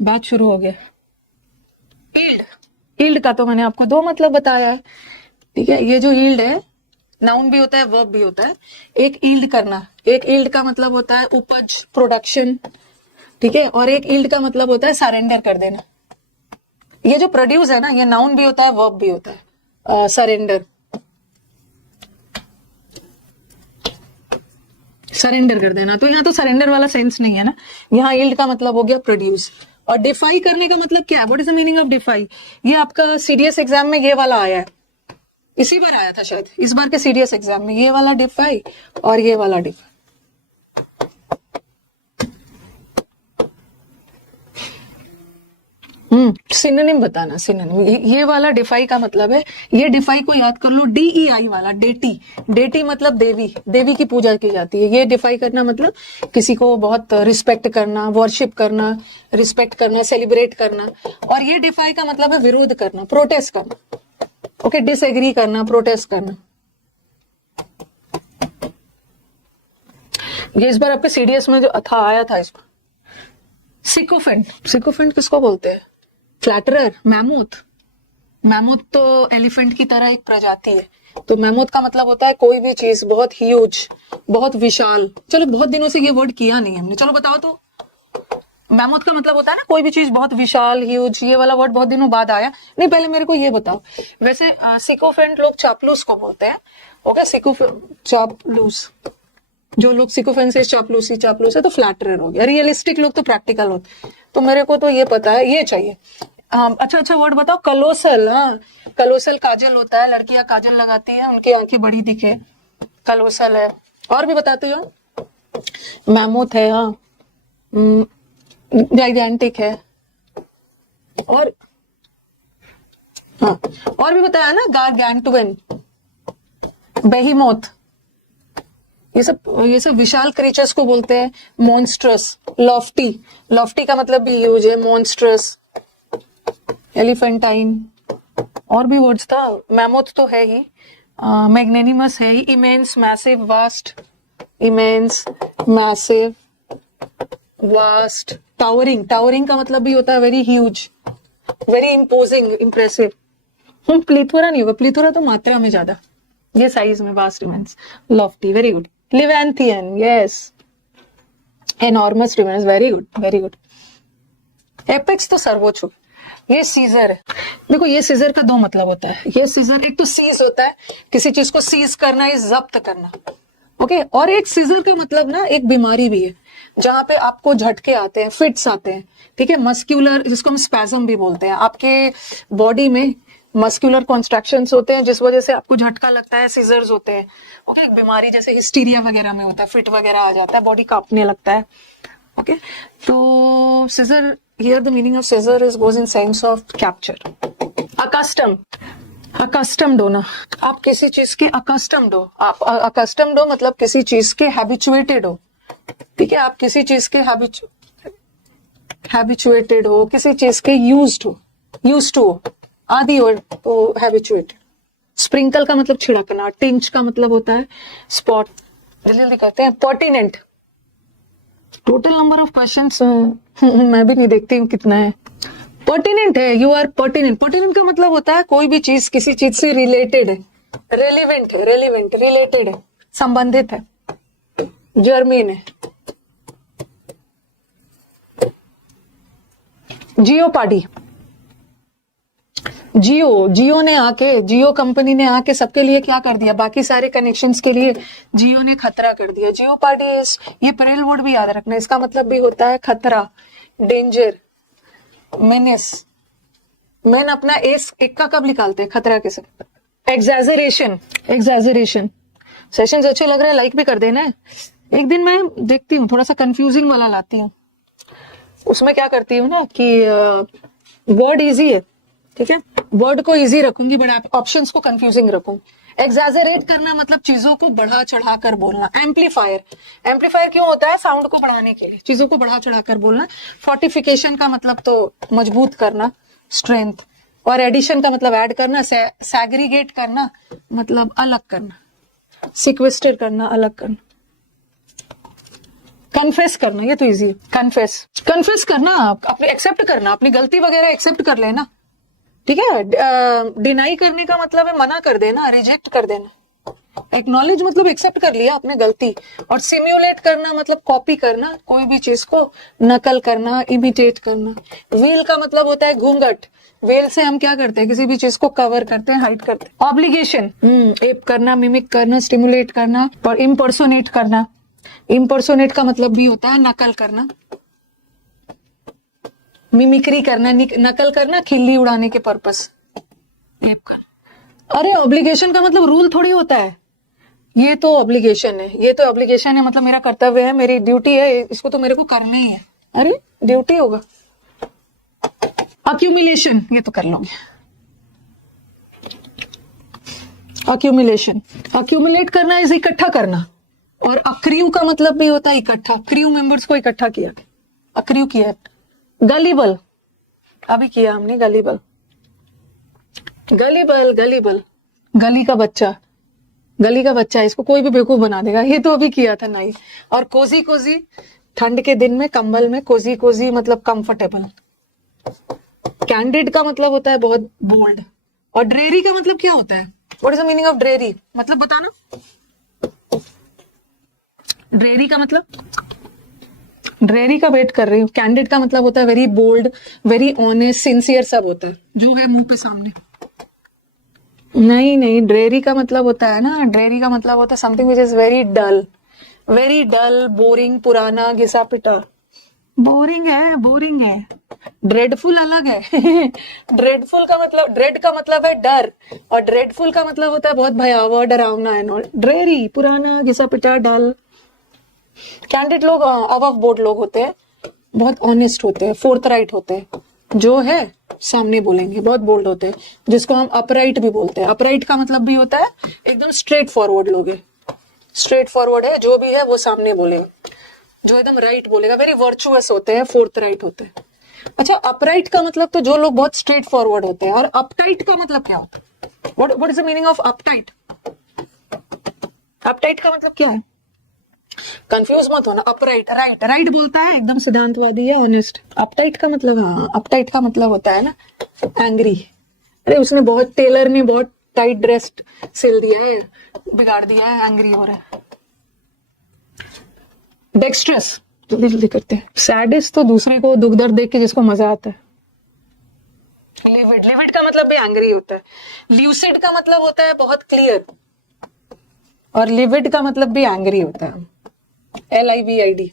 बैच शुरू हो गया। ईल्ड, ईल्ड का तो मैंने आपको 2 मतलब बताया है, ठीक है। ये जो ईल्ड है, नाउन भी होता है, वर्ब भी होता है। एक ईल्ड करना, एक ईल्ड का मतलब होता है उपज, प्रोडक्शन, ठीक है, और एक ईल्ड का मतलब होता है सरेंडर कर देना। ये जो प्रोड्यूस है ना, ये नाउन भी होता है, वर्ब भी होता है। सरेंडर, सरेंडर कर देना, तो यहाँ तो सरेंडर वाला सेंस नहीं है ना, यहाँ यील्ड का मतलब हो गया प्रोड्यूस। और डिफाई करने का मतलब क्या है, what is the meaning of defy? ये आपका सीडीएस एग्जाम में ये वाला आया है, इसी बार आया था शायद, इस बार के सीडीएस एग्जाम में ये वाला डिफाई और ये वाला डिफाई। सिनोनिम बताना, सिनोनिम। ये वाला डिफाई का मतलब है, ये डिफाई को याद कर लो, DEI वाला, डेटी। डेटी मतलब देवी, देवी की पूजा की जाती है। ये डिफाई करना मतलब किसी को बहुत रिस्पेक्ट करना, वर्शिप करना, रिस्पेक्ट करना, सेलिब्रेट करना। और ये डिफाई का मतलब है विरोध करना, प्रोटेस्ट करना। ओके, डिसएग्री करना, प्रोटेस्ट करना। ये इस बार आपके सीडीएस में जो था आया था इस बार। सिकोफेंट, सिकोफेंट किसको बोलते हैं? फ्लैटरर, मैमूथ। मैमूथ तो एलिफेंट की तरह एक प्रजाति है, तो मैमूथ का मतलब होता है कोई भी चीज बहुत ह्यूज, बहुत विशाल। चलो बहुत दिनों से ये वर्ड किया नहीं हमने, चलो बताओ तो। मैमूथ का मतलब होता है ना कोई भी चीज बहुत विशाल, ह्यूज। ये वाला वर्ड बहुत दिनों बाद आया नहीं, पहले मेरे को ये बताओ। वैसे सिकोफेंट लोग चापलूस को बोलते हैं। ओके, चापलूस, जो लोग सिकोफेंट से चापलूस है तो फ्लैटरर हो गया। रियलिस्टिक लोग तो प्रैक्टिकल होते, तो मेरे को तो ये पता है, ये चाहिए। अच्छा वर्ड बताओ। कलोसल, हाँ कलोसल काजल होता है, लड़कियां काजल लगाती है, उनकी आंखें बड़ी दिखे, कलोसल है। और भी बताते हो, मैमूथ है, हाँ जाइगेंटिक है, और हाँ और भी बताया ना, गारगैंटुइन, बेहीमोथ, ये सब विशाल क्रीचर्स को बोलते हैं। मॉन्स्ट्रस, लॉफ्टी, लॉफ्टी का मतलब भी ह्यूज है, मॉन्स्ट्रस, एलिफेंटाइन। और भी वर्ड्स था, मैमोथ तो है ही, मैग्नेनिमस है ही, immense, massive, vast, immense, massive, vast, towering, towering का मतलब भी होता है very huge, very imposing, impressive. Plethora नहीं होगा, प्लीथोरा तो मात्रा में ज्यादा, ये साइज में, vast, immense, lofty, very good. Leviathan, yes, enormous, immense, very good, very good. Apex तो सर्वोच्च। ये सीजर है, देखो ये सीजर का दो मतलब होता है। ये सीजर, एक तो सीज होता है, किसी चीज को सीज करना, इस जब्त करना। ओके, और एक सीजर का मतलब ना एक बीमारी भी है, जहां पे आपको झटके आते हैं, फिट्स आते हैं। ठीक है, मस्क्यूलर, जिसको हम स्पैज्म भी बोलते हैं, आपके बॉडी में मस्कुलर कॉन्स्ट्रक्शंस होते हैं जिस वजह से आपको झटका लगता है, सीजर्स होते हैं। ओके, एक बीमारी जैसे हिस्टीरिया वगैरह में होता है, फिट वगैरह आ जाता है, बॉडी कांपने लगता है। ओके, तो seizure, here the meaning of seizure is goes in sense of capture. Accustom, accustomed होना, आप किसी चीज के अकस्टम्ड हो। आप अकस्टम्ड हो मतलब किसी चीज के हैबिचुएटेड हो। ठीक है, आप किसी चीज के हैबिचुएटेड हो, किसी चीज के यूज्ड टू हो, आदि और तो हैबिचुएटेड। स्प्रिंकल का मतलब छिड़कना, टिंच का मतलब होता है स्पॉट। जल्दी जल्दी कहते हैं, pertinent. Total number of questions मैं भी नहीं देखती हूँ कितना है। पर्टिनेंट है, यू आर पर्टिनेंट। पर्टिनेंट का मतलब होता है कोई भी चीज किसी चीज से रिलेटेड है, रेलिवेंट है, रेलिवेंट, रिलेटेड है, संबंधित है, जर्मीन है। जियोपाडी, जियो ने आके, जियो कंपनी ने आके सबके लिए क्या कर दिया, बाकी सारे कनेक्शंस के लिए जियो ने खतरा कर दिया। जियोपाडी, ये परेल वर्ड भी याद रखना, इसका मतलब भी होता है खतरा, डेंजर, मेनेस। मैन अपना एक का कब निकालते हैं, खतरा के साथ। Exaggeration, exaggeration. सेशंस अच्छे लग रहे हैं, लाइक भी कर देना। एक दिन मैं देखती हूँ, थोड़ा सा कंफ्यूजिंग वाला लाती हूँ, उसमें क्या करती हूँ ना कि वर्ड इजी है, ठीक है, वर्ड को इजी रखूंगी बट ऑप्शंस को कंफ्यूजिंग रखूं। एग्जैजरेट करना मतलब चीजों को बढ़ा चढ़ा कर बोलना। एम्पलीफायर, एम्पलीफायर क्यों होता है, साउंड को बढ़ाने के लिए, चीजों को बढ़ा चढ़ा कर बोलना। फोर्टिफिकेशन का मतलब तो मजबूत करना, स्ट्रेंथ। और एडिशन का मतलब ऐड करना। सैग्रीगेट करना मतलब अलग करना, सिक्वेस्टर करना, अलग करना। कन्फेस करना, ये तो इजी है, कन्फेस, कन्फेस करना, अपनी एक्सेप्ट करना, अपनी गलती वगैरह एक्सेप्ट कर लेना। ठीक है, डिनाई करने का मतलब है मना कर देना, रिजेक्ट कर देना। एक्नॉलेज मतलब एक्सेप्ट कर लिया आपने गलती। और सिम्युलेट करना मतलब कॉपी करना, कोई भी चीज को नकल करना, इमिटेट करना। व्हील का मतलब होता है घूंघट, वेल से हम क्या करते हैं, किसी भी चीज को कवर करते हैं, हाइड करते हैं। ऑब्लिगेशन, एप करना, मिमिक करना, स्टिमुलेट करना, और इम्पर्सोनेट करना। इम्पर्सोनेट का मतलब भी होता है नकल करना, मिमिक्री करना, नकल करना, खिल्ली उड़ाने के पर्पस, एप करना। अरे ऑब्लिगेशन का मतलब रूल थोड़ी होता है, ये तो ऑब्लिगेशन है, ये तो ऑब्लिगेशन है, मतलब मेरा कर्तव्य है, मेरी ड्यूटी है, इसको तो मेरे को करना ही है। अरे ड्यूटी होगा। अक्यूमुलेशन, ये तो कर लोगे। अक्यूमुलेशन, अक्यूमुलेट करना इज इकट्ठा करना, और अक्रियू का मतलब भी होता है इकट्ठा, क्रियू मेंबर्स को इकट्ठा किया, अक्रियू किया। गलीबल, अभी किया हमने गलीबल, गलीबल, गलीबल, गली का बच्चा, गली का बच्चा, इसको कोई भी बेवकूफ बना देगा, ये तो अभी किया था नहीं। और कोजी, कोजी, ठंड के दिन में कंबल में कोजी, कोजी मतलब कंफर्टेबल। कैंडिड का मतलब होता है बहुत बोल्ड। और ड्रेरी का मतलब क्या होता है? What is the meaning of dreary? मतलब बताना। ड्रेरी का मतलब, ड्रेरी का वेट कर रही हूँ। कैंडिड का मतलब होता है very bold, very honest, sincere, सब होता है जो है मुंह पे सामने। नहीं नहीं, ड्रेरी का मतलब होता है ना, ड्रेरी का मतलब होता है something which is very dull, boring, पुराना, घिसा पिटा। बोरिंग है, बोरिंग है। ड्रेडफुल अलग है। ड्रेडफुल का मतलब, ड्रेड का मतलब है डर, और ड्रेडफुल का मतलब होता है बहुत भयावह, डरावना एंड ऑल। ड्रेरी पुराना, घिसा पिटा, डल। कैंडिड लोग अबव बोर्ड लोग होते हैं, बहुत ऑनेस्ट होते हैं, फोर्थराइट होते हैं, जो है सामने बोलेंगे, बहुत बोल्ड होते हैं, जिसको हम अपराइट भी बोलते हैं। अपराइट का मतलब भी होता है एकदम स्ट्रेट फॉरवर्ड लोग है, स्ट्रेट फॉरवर्ड है, जो भी है वो सामने बोलेगा, जो एकदम राइट बोलेगा, वेरी वर्चुअस होते हैं, फोर्थराइट होते हैं। अच्छा, अपराइट का मतलब तो जो लोग बहुत स्ट्रेट फॉरवर्ड होते हैं। और अपटाइट का मतलब क्या होता है? What is the meaning of uptight? Uptight का मतलब क्या है? कंफ्यूज मत होना। अपराइट, राइट, राइट बोलता है, एकदम सिद्धांतवादी है, ऑनेस्ट। अपटाइट का मतलब, हाँ, अपटाइट का मतलब होता है ना एंग्री। अरे उसने बहुत, टेलर ने बहुत टाइट ड्रेस सिल दिया है, बिगाड़ दिया है, एंग्री हो रहा है। डेक्स्ट्रस, जल्दी जल्दी करते हैं। सैडिस्ट तो दूसरे को दुख दर्द देख के जिसको मजा आता है। लिविड, लिविड का मतलब भी एंग्री होता है। ल्यूसिड का मतलब होता है बहुत क्लियर, और लिविड का मतलब भी एंग्री होता है, LIVID।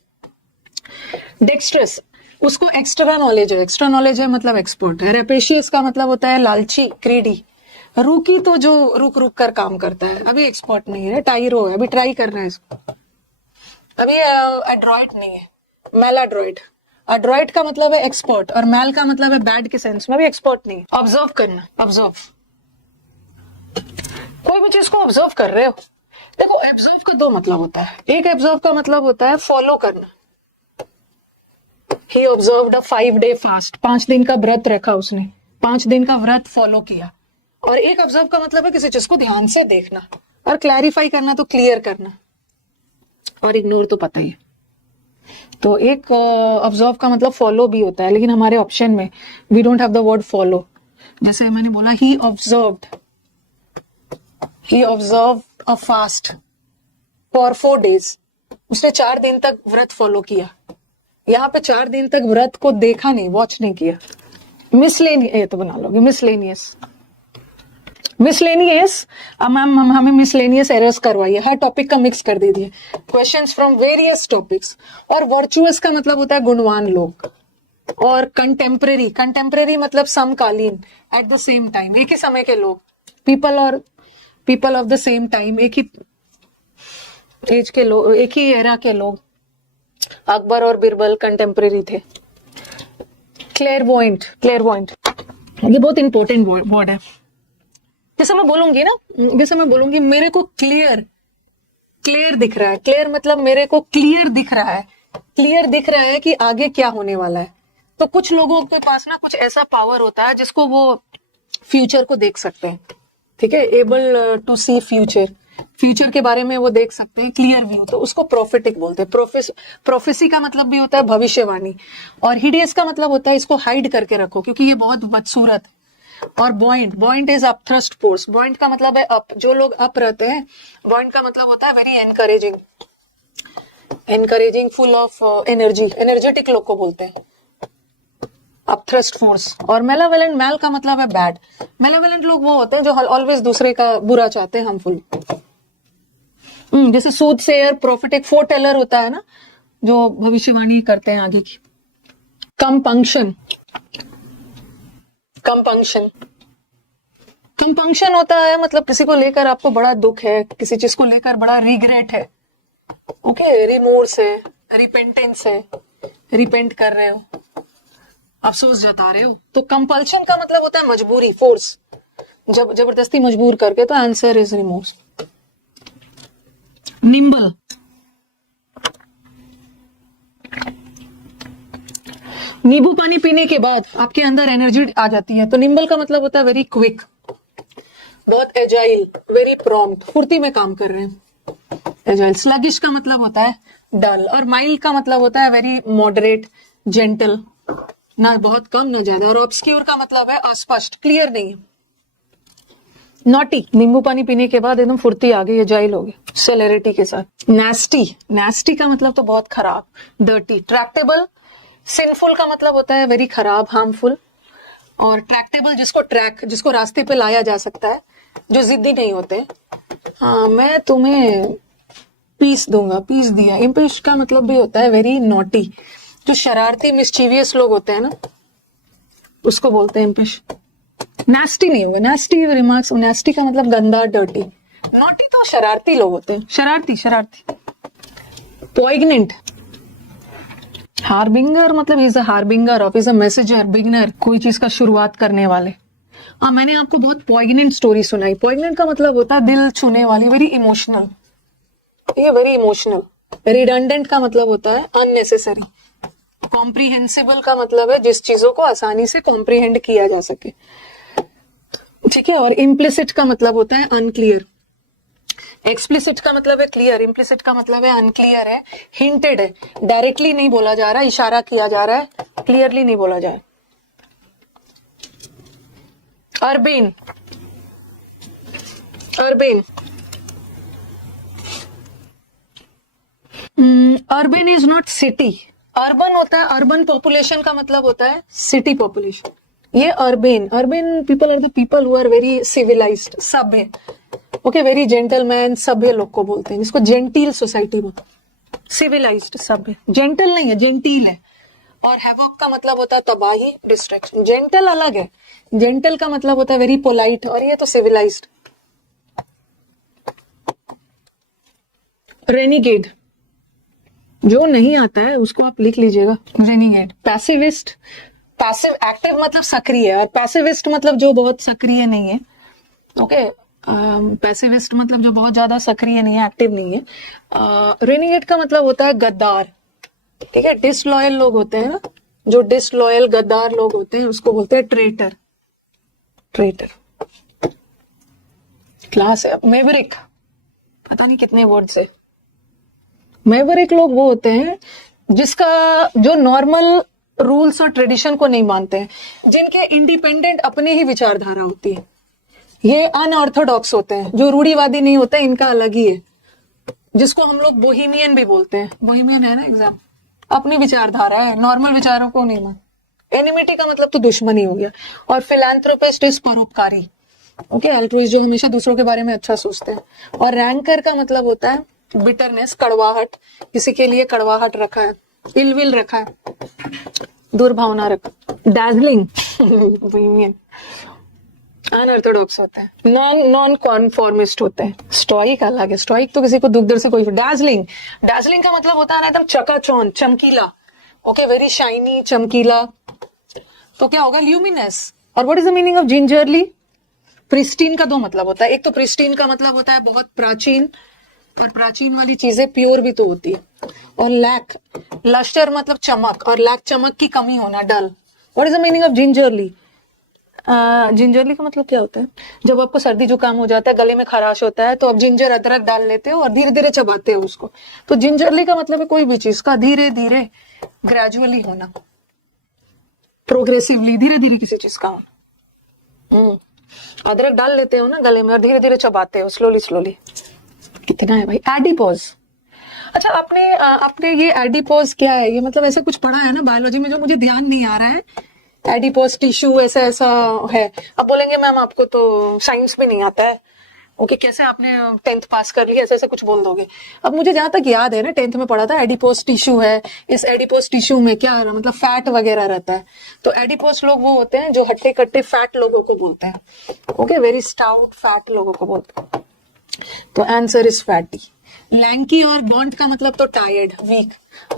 डेक्स्ट्रस, उसको एक्स्ट्रा नॉलेज है, एक्स्ट्रा नॉलेज है मतलब एक्सपर्ट है। रेपेशियस का मतलब होता है लालची, क्रीडी। रूकी तो जो रुक रुक कर काम करता है, अभी एक्सपर्ट नहीं है, टाइरो है, अभी ट्राई कर रहे हैं इसको, अभी एड्रॉइड नहीं है, मेलाड्रॉइड। एड्रॉइड का मतलब है एक्सपर्ट, और मैल का मतलब है बैड के सेंस में, भी एक्सपर्ट नहीं। ऑब्जर्व करना, ऑब्जर्व, कोई भी चीज को ऑब्जर्व कर रहे हो। देखो, ऑब्जर्व का दो मतलब होता है। एक ऑब्जर्व का मतलब होता है फॉलो करना। ही ऑब्जर्व्ड अ 5-day फास्ट, 5 दिन का व्रत रखा उसने, 5 दिन का व्रत फॉलो किया। और एक ऑब्जर्व का मतलब है किसी चीज को ध्यान से देखना, और क्लैरिफाई करना तो क्लियर करना, और इग्नोर तो पता ही है। तो एक ऑब्जर्व का मतलब फॉलो भी होता है, लेकिन हमारे ऑप्शन में we don't have the word follow. जैसे मैंने बोला, he observed a fast for 4 days, उसने 4 दिन तक व्रत फॉलो किया। यहाँ पे 4 दिन तक व्रत को देखा नहीं, वॉच नहीं किया। मिसलेनियस, ये तो बना लोगे, मिसलेनियस। मिसलेनियस, मैम हमें मिसलेनियस एरर्स करवाइए, हर टॉपिक का मिक्स कर दीजिए, क्वेश्चंस फ्रॉम वेरियस टॉपिक्स। और वर्चुअस का मतलब होता है गुणवान लोग। और कंटेम्परेरी, कंटेम्परेरी मतलब समकालीन, एट द सेम टाइम, एक ही समय के लोग, people of the same time, एक ही एज के लोग, एक ही एरा के लोग। अकबर और बिरबल कंटेम्परेरी थे। क्लेयरवॉइंट, क्लेयरवॉइंट, ये बहुत इंपॉर्टेंट वर्ड है। जैसे मैं बोलूंगी ना, जैसे मैं बोलूंगी मेरे को क्लियर दिख रहा है। क्लियर मतलब मेरे को क्लियर दिख रहा है, क्लियर दिख रहा है कि आगे क्या होने वाला है। तो कुछ लोगों के पास ना कुछ ऐसा पावर होता है जिसको वो फ्यूचर को देख सकते हैं, ठीक है, able to see future, future के बारे में वो देख सकते हैं, क्लियर व्यू, तो उसको प्रोफेटिक बोलते हैं। प्रोफेसी का मतलब भी होता है भविष्यवाणी। और हिडियस का मतलब होता है इसको हाइड करके रखो, क्योंकि ये बहुत बदसूरत। और बॉइंट, बॉइंट इज अप थ्रस्ट फोर्स, बॉइंट का मतलब है अप, जो लोग अप रहते हैं। बॉइंट का मतलब होता है very encouraging, encouraging, full of energy, energetic लोग को बोलते हैं। अब थ्रस्ट फोर्स। और मेलावेलेंट, मैल का मतलब है बैड। मेलावेलेंट लोग वो होते हैं जो ऑलवेज दूसरे का बुरा चाहते हैं, हार्मफुल। जैसे सूद सेयर, प्रॉफिटिक, फोरटेलर होता है ना, जो भविष्यवाणी करते हैं आगे की। कंपंक्शन, कंपंक्शन, कंपंक्शन होता है मतलब किसी को लेकर आपको बड़ा दुख है, किसी चीज को लेकर बड़ा रिग्रेट है, ओके, रिमोर्स है, रिपेंटेंस है, रिपेंट कर रहे हो, अफसोस जता रहे हो। तो कंपल्शन का मतलब होता है मजबूरी, फोर्स, जब जबरदस्ती मजबूर करके। तो आंसर इज रिमोर्स। निम्बल, नींबू पानी पीने के बाद आपके अंदर एनर्जी आ जाती है, तो निम्बल का मतलब होता है वेरी क्विक, बहुत एजाइल, वेरी प्रॉम्प्ट, फुर्ती में काम कर रहे हैं, एजाइल। स्लगिश का मतलब होता है डल, और माइल्ड का मतलब होता है वेरी मॉडरेट, जेंटल, ना बहुत कम ना ज्यादा। और ऑब्सक्योर का मतलब है अस्पष्ट, क्लियर नहीं है। नॉटी, नींबू पानी पीने के बाद एकदम फुर्ती आ गई, एजाइल हो गई, सेलेरिटी के साथ। नेस्टी, नेस्टी का मतलब तो बहुत खराब, डर्टी। ट्रैक्टेबल, सिंफुल का मतलब होता है वेरी खराब, हार्मफुल। और ट्रैक्टेबल, जिसको ट्रैक, जिसको रास्ते पे लाया जा सकता है, जो जिद्दी नहीं होते। हाँ, मैं तुम्हें पीस दूंगा, पीस दिया। इम्पिश का मतलब भी होता है वेरी नॉटी, जो शरारती मिस्चीवियस लोग होते हैं ना, उसको बोलते हैं इम्पिश। नास्टी नहीं होगा, नास्टी रिमार्क्स, नास्टी का मतलब गंदा, डर्टी। नॉटी तो शरारती लोग होते हैं, शरारती, शरारती। पॉइग्नेंट, हार्बिंगर मतलब is a harbinger of, is a messenger, beginner, कोई चीज का शुरुआत करने वाले। मैंने आपको बहुत पॉइग्नेंट स्टोरी सुनाई। पॉइग्नेंट का मतलब होता है दिल छूने वाली, वेरी इमोशनल, ये वेरी इमोशनल। रिडंडेंट का मतलब होता है अननेसेसरी। कॉम्प्रीहेंसिबल का मतलब है जिस चीजों को आसानी से कॉम्प्रीहेंड किया जा सके, ठीक है। और इम्प्लिसिट का मतलब होता है अनक्लियर। एक्सप्लिसिट का मतलब है क्लियर, इम्प्लिसिट का मतलब है अनक्लियर है, हिंटेड है, डायरेक्टली नहीं बोला जा रहा, इशारा किया जा रहा है, क्लियरली नहीं बोला जा रहा। Urban, urban, urban is not city. Urban होता है, अर्बन पॉपुलेशन का मतलब होता है सिटी पॉपुलेशन। ये urban, urban people are the people who are very civilised, सभ्य, ओके, वेरी जेंटलमैन, सभ्य लोग को बोलते हैं, जिसको जेंटिल सोसाइटी बोलते हैं। सिविलाइज्ड, सभ्य, जेंटल नहीं है, जेंटिल है। और हैवॉक का मतलब होता है तबाही, डिस्ट्रैक्शन। जेंटल अलग है, जेंटल का मतलब होता है वेरी पोलाइट, और ये तो सिविलाइज्ड। रेनिगेड, जो नहीं आता है उसको आप लिख लीजिएगा, रेनिगेड। पैसिविस्ट, पैसिव, एक्टिव मतलब सक्रिय, और पैसिविस्ट मतलब जो बहुत सक्रिय नहीं है, ओके। पैसिविस्ट मतलब जो बहुत ज्यादा सक्रिय नहीं है, एक्टिव नहीं है। रेनिगेड का मतलब होता है गद्दार, ठीक है। डिसलॉयल लोग होते हैं ना, जो डिसलॉयल गद्दार लोग होते हैं, उसको बोलते हैं ट्रेटर, ट्रेटर। क्लास है। मेवरिक, पता नहीं कितने वर्ड्स है। मेवरिक लोग वो होते हैं जिसका, जो नॉर्मल रूल्स और ट्रेडिशन को नहीं मानते हैं, जिनके इंडिपेंडेंट अपने ही विचारधारा होती है। ये अनऑर्थोडॉक्स होते हैं, जो रूढ़िवादी नहीं होते, इनका अलग ही है, जिसको हम लोग बोहेमियन भी बोलते हैं। बोहेमियन है ना एग्जाम, अपनी विचारधारा है, नॉर्मल विचारों को नहीं मान। एनिमिटी का मतलब तो दुश्मनी हो गया। और फिलैंथ्रोपिस्ट इज परोपकारी, ओके, अल्ट्रुइस्ट जो हमेशा दूसरों के बारे में अच्छा सोचते हैं। और रैंकर का मतलब होता है बिटरनेस, कड़वाहट, किसी के लिए कड़वाहट रखा है, इलविल रखा है, दुर्भावना रखा। डैजलिंग, बोहेमियन, अनऑर्थोडॉक्स होता है। नॉन कॉन्फॉर्मिस्ट होते हैं। स्टोइक अलग है, स्टोइक तो किसी को दुख दर्द से कोई। डार्जिलिंग, डार्जिलिंग का मतलब होता है ना एकदम चकाचौंध, चमकीला, ओके, वेरी शाइनी, चमकीला। तो क्या होगा, ल्यूमिनस। और what is the meaning of gingerly? Pristine का दो मतलब होता है, एक तो प्रिस्टीन का मतलब होता है बहुत प्राचीन, और प्राचीन वाली चीजें प्योर भी तो होती है। और लैक, लश्टर मतलब चमक, और लैक चमक की कमी होना, dull. What is the meaning of gingerly? Gingerly का मतलब क्या होता है, जब आपको सर्दी जुकाम हो जाता है, गले में खराश होता है, तो आप जिंजर अदरक डाल लेते हो और धीरे धीरे चबाते हो उसको। तो जिंजरली का मतलब है कोई भी चीज का धीरे धीरे, ग्रेजुअली होना, प्रोग्रेसिवली, धीरे धीरे किसी चीज का होना। अदरक डाल लेते हो ना गले में और धीरे धीरे चबाते हो, स्लोली स्लोली। कितना है भाई? एडिपोज। अच्छा, आपने ये एडिपोज क्या है, ये मतलब ऐसा कुछ पढ़ा है ना बायोलॉजी में, जो मुझे ध्यान नहीं आ रहा है। एडिपोस टिश्यू ऐसा ऐसा है। अब बोलेंगे मैम आपको तो साइंस भी नहीं आता है, ओके कैसे आपने 10th पास कर लिया, ऐसे ऐसे कुछ बोल दोगे। अब मुझे जहां तक याद है ना 10th में पढ़ा था एडिपोस टिश्यू है, इस एडिपोस टिश्यू में क्या मतलब फैट वगैरह रहता है। तो एडिपोस लोग वो होते हैं जो हट्टे कट्टे फैट लोगों को बोलते हैं, ओके वेरी स्टाउट फैट लोगों को बोलते हैं। तो आंसर इज फैटी। लैंकी और गॉन्ट का मतलब तो टायर्ड वीक,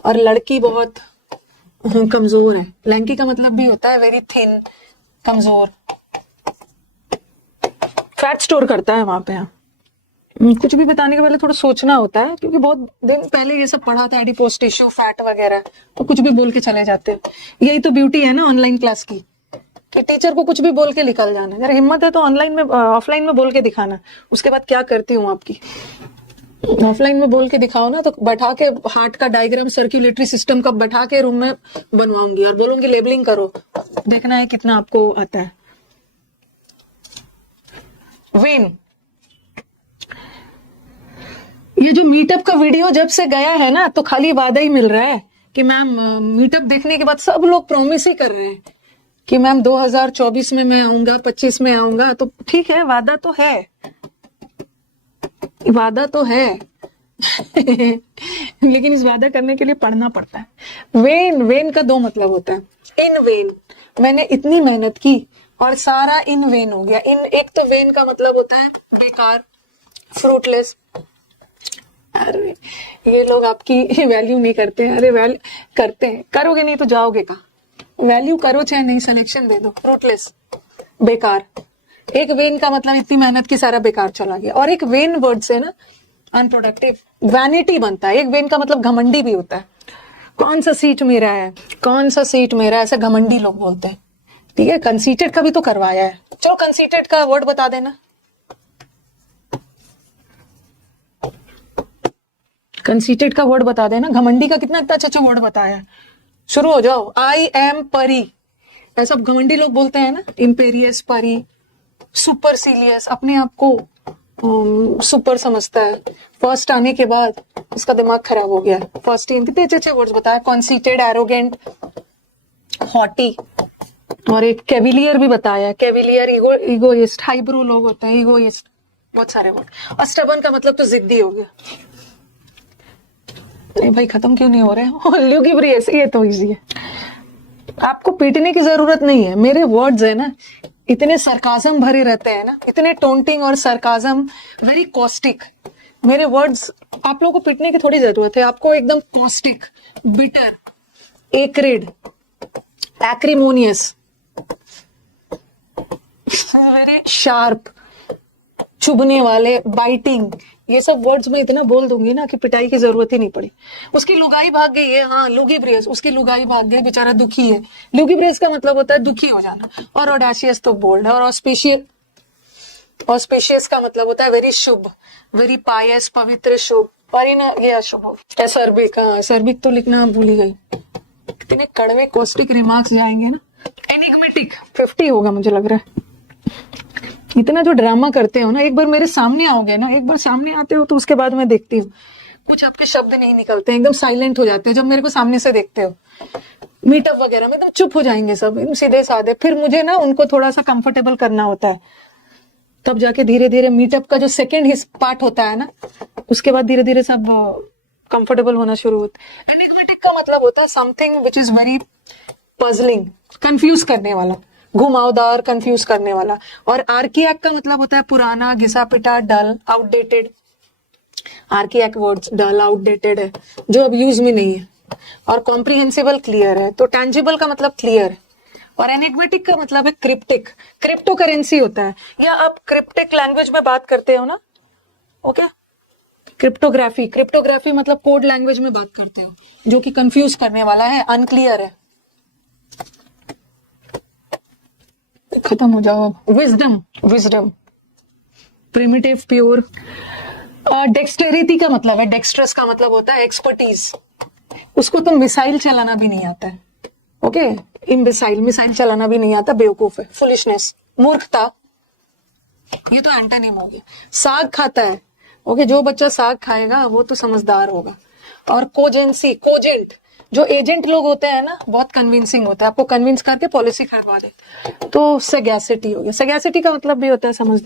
और लड़की बहुत कमजोर है। लैंकी का मतलब भी होता है वेरी थिन कमजोर, फैट स्टोर करता है वहां पे। कुछ भी बताने के पहले थोड़ा सोचना होता है, क्योंकि बहुत दिन पहले ये सब पढ़ा था एडिपोस टिश्यू फैट वगैरह, तो कुछ भी बोल के चले जाते हैं। यही तो ब्यूटी है ना ऑनलाइन क्लास की, कि टीचर को कुछ भी बोल के निकल जाना। अगर हिम्मत है तो ऑनलाइन में ऑफलाइन में बोल के दिखाना, उसके बाद क्या करती हूँ आपकी। ऑफलाइन में बोल के दिखाओ ना, तो बैठा के हार्ट का डायग्राम सर्कुलेटरी सिस्टम का बैठा के रूम में बनवाऊंगी और बोलूंगी लेबलिंग करो, देखना है कितना आपको आता है। वेन, ये जो मीटअप का वीडियो जब से गया है ना, तो खाली वादा ही मिल रहा है कि मैम मीटअप देखने के बाद सब लोग प्रॉमिस ही कर रहे हैं कि मैम 2024 में मैं आऊंगा, 25 में आऊंगा। तो ठीक है, वादा तो है, वादा तो है लेकिन इस वादा करने के लिए पढ़ना पड़ता है। वेन, वेन का दो मतलब होता है। इन वेन, मैंने इतनी मेहनत की और सारा इन वेन हो गया। इन एक तो वेन का मतलब होता है बेकार, फ्रूटलेस। अरे ये लोग आपकी वैल्यू नहीं करते हैं। अरे वैल्यू करते हैं, करोगे नहीं तो जाओगे कहाँ। वैल्यू करो चाहे नहीं, सिलेक्शन दे दो। फ्रूटलेस, बेकार। एक वेन का मतलब इतनी मेहनत की सारा बेकार चला गया। और एक वेन वर्ड से ना अनप्रोडक्टिव, वैनिटी बनता है। एक वेन का मतलब घमंडी भी होता है। कौन सा सीट मेरा है, कौन सा सीट मेरा, ऐसे घमंडी लोग बोलते हैं। ठीक है, कंसीटेड का भी तो करवाया है। चलो कंसीटेड का वर्ड बता देना। कंसीटेड का वर्ड बता देना। घमंडी का कितना अच्छा अच्छा वर्ड बताया। शुरू हो जाओ। आई एम परी, ऐसा घमंडी लोग बोलते हैं ना। इम्पेरियस, परी, सुपरसीलियस, अपने आप को सुपर समझता है। फर्स्ट आने के बाद उसका दिमाग खराब हो गया। फर्स्ट इन कितने अच्छे अच्छे वर्ड्स बताया। कॉन्सीटेड, एरोगेंट, हॉटी, और एक कैविलियर भी बताया। कैविलियर, इगोइस्ट, हाइब्रो लोग होते हैं, इगोइस्ट, बहुत सारे वर्ड। और स्टबन का मतलब तो जिद्दी हो गया। नहीं भाई, खत्म क्यों नहीं हो रहे हैं। ल्यूगिब्रियस, ये तो इजी है, आपको पीटने की जरूरत नहीं है। मेरे वर्ड्स है ना इतने सरकाजम भरे रहते हैं ना, इतने टोंटिंग और सरकाजम, वेरी कॉस्टिक। मेरे वर्ड्स, आप लोगों को पीटने की थोड़ी जरूरत है। आपको एकदम caustic, bitter, acrid, acrimonious, very sharp, चुभने वाले, बाइटिंग, ये सब वर्ड्स में इतना बोल दूंगी ना कि पिटाई की जरूरत ही नहीं पड़ी। उसकी लुगाई भाग गई है, हाँ लुगिब्रियस, उसकी लुगाई भाग गई, बेचारा दुखी है। लुगिब्रियस का मतलब होता है दुखी हो जाना। और ऑडाशियस तो बोल्ड है। और ऑस्पिशियस का मतलब होता है वेरी शुभ, वेरी पायस, पवित्र, शुभ। और इन ये अशुभ हो। एसर्बिक, हाँ एसर्बिक तो लिखना भूल ही गई। कितने कड़वे कॉस्टिक रिमार्क्स जाएंगे ना। एनिग्मेटिक 50 होगा मुझे लग रहा है। इतना जो ड्रामा करते हो ना, एक बार मेरे सामने आओगे ना, एक बार सामने आते हो तो उसके बाद मैं देखती हूँ कुछ आपके शब्द नहीं निकलते, एकदम साइलेंट हो जाते हैं जब मेरे को सामने से देखते हो। मीटअप वगैरह में एकदम चुप हो जाएंगे सब, एकदम सीधे साधे। फिर मुझे ना उनको थोड़ा सा कंफर्टेबल करना होता है, तब जाके धीरे धीरे मीटअप का जो सेकेंड पार्ट होता है ना, उसके बाद धीरे धीरे सब कंफर्टेबल होना शुरू होता है। एनिग्मेटिक का मतलब होता है something which is very puzzling, confuse करने वाला, घुमावदार, कंफ्यूज करने वाला। और आर्कियाक का मतलब होता है पुराना, घिसा पिटा, डल, आउटडेटेड। आर्कियाक वर्ड्स डल, आउटडेटेड है, जो अब यूज में नहीं है। और कॉम्प्रिहेंसिबल, क्लियर है। तो टैंजिबल का मतलब क्लियर है। और एनिग्मेटिक का मतलब है क्रिप्टिक, क्रिप्टो करेंसी होता है। या आप क्रिप्टिक लैंग्वेज में बात करते हो ना, ओके। क्रिप्टोग्राफी, क्रिप्टोग्राफी मतलब कोड लैंग्वेज में बात करते हो, जो कि कंफ्यूज करने वाला है, अनक्लियर है। खत्म हो जाओ अब। Wisdom, wisdom, primitive, pure. Dexterity का मतलब है, डेक्स्ट्रस का मतलब होता है एक्सपर्टीज। उसको तो मिसाइल चलाना भी नहीं आता है, ओके। इम्बिसाइल, मिसाइल चलाना भी नहीं आता, बेवकूफ है। फुलिशनेस, मूर्खता, ये तो एंटोनिम हो गया। साग खाता है, ओके। जो बच्चा साग खाएगा वो तो समझदार होगा। और कोजेंसी, कोजेंट, जो एजेंट लोग होते हैं ना, बहुत कन्विंसिंग होता है, आपको कन्विंस करके पॉलिसी खरीदवा देते हैं। तो सगैसिटी हो गया, सगैसिटी का मतलब भी होता है समझदारी।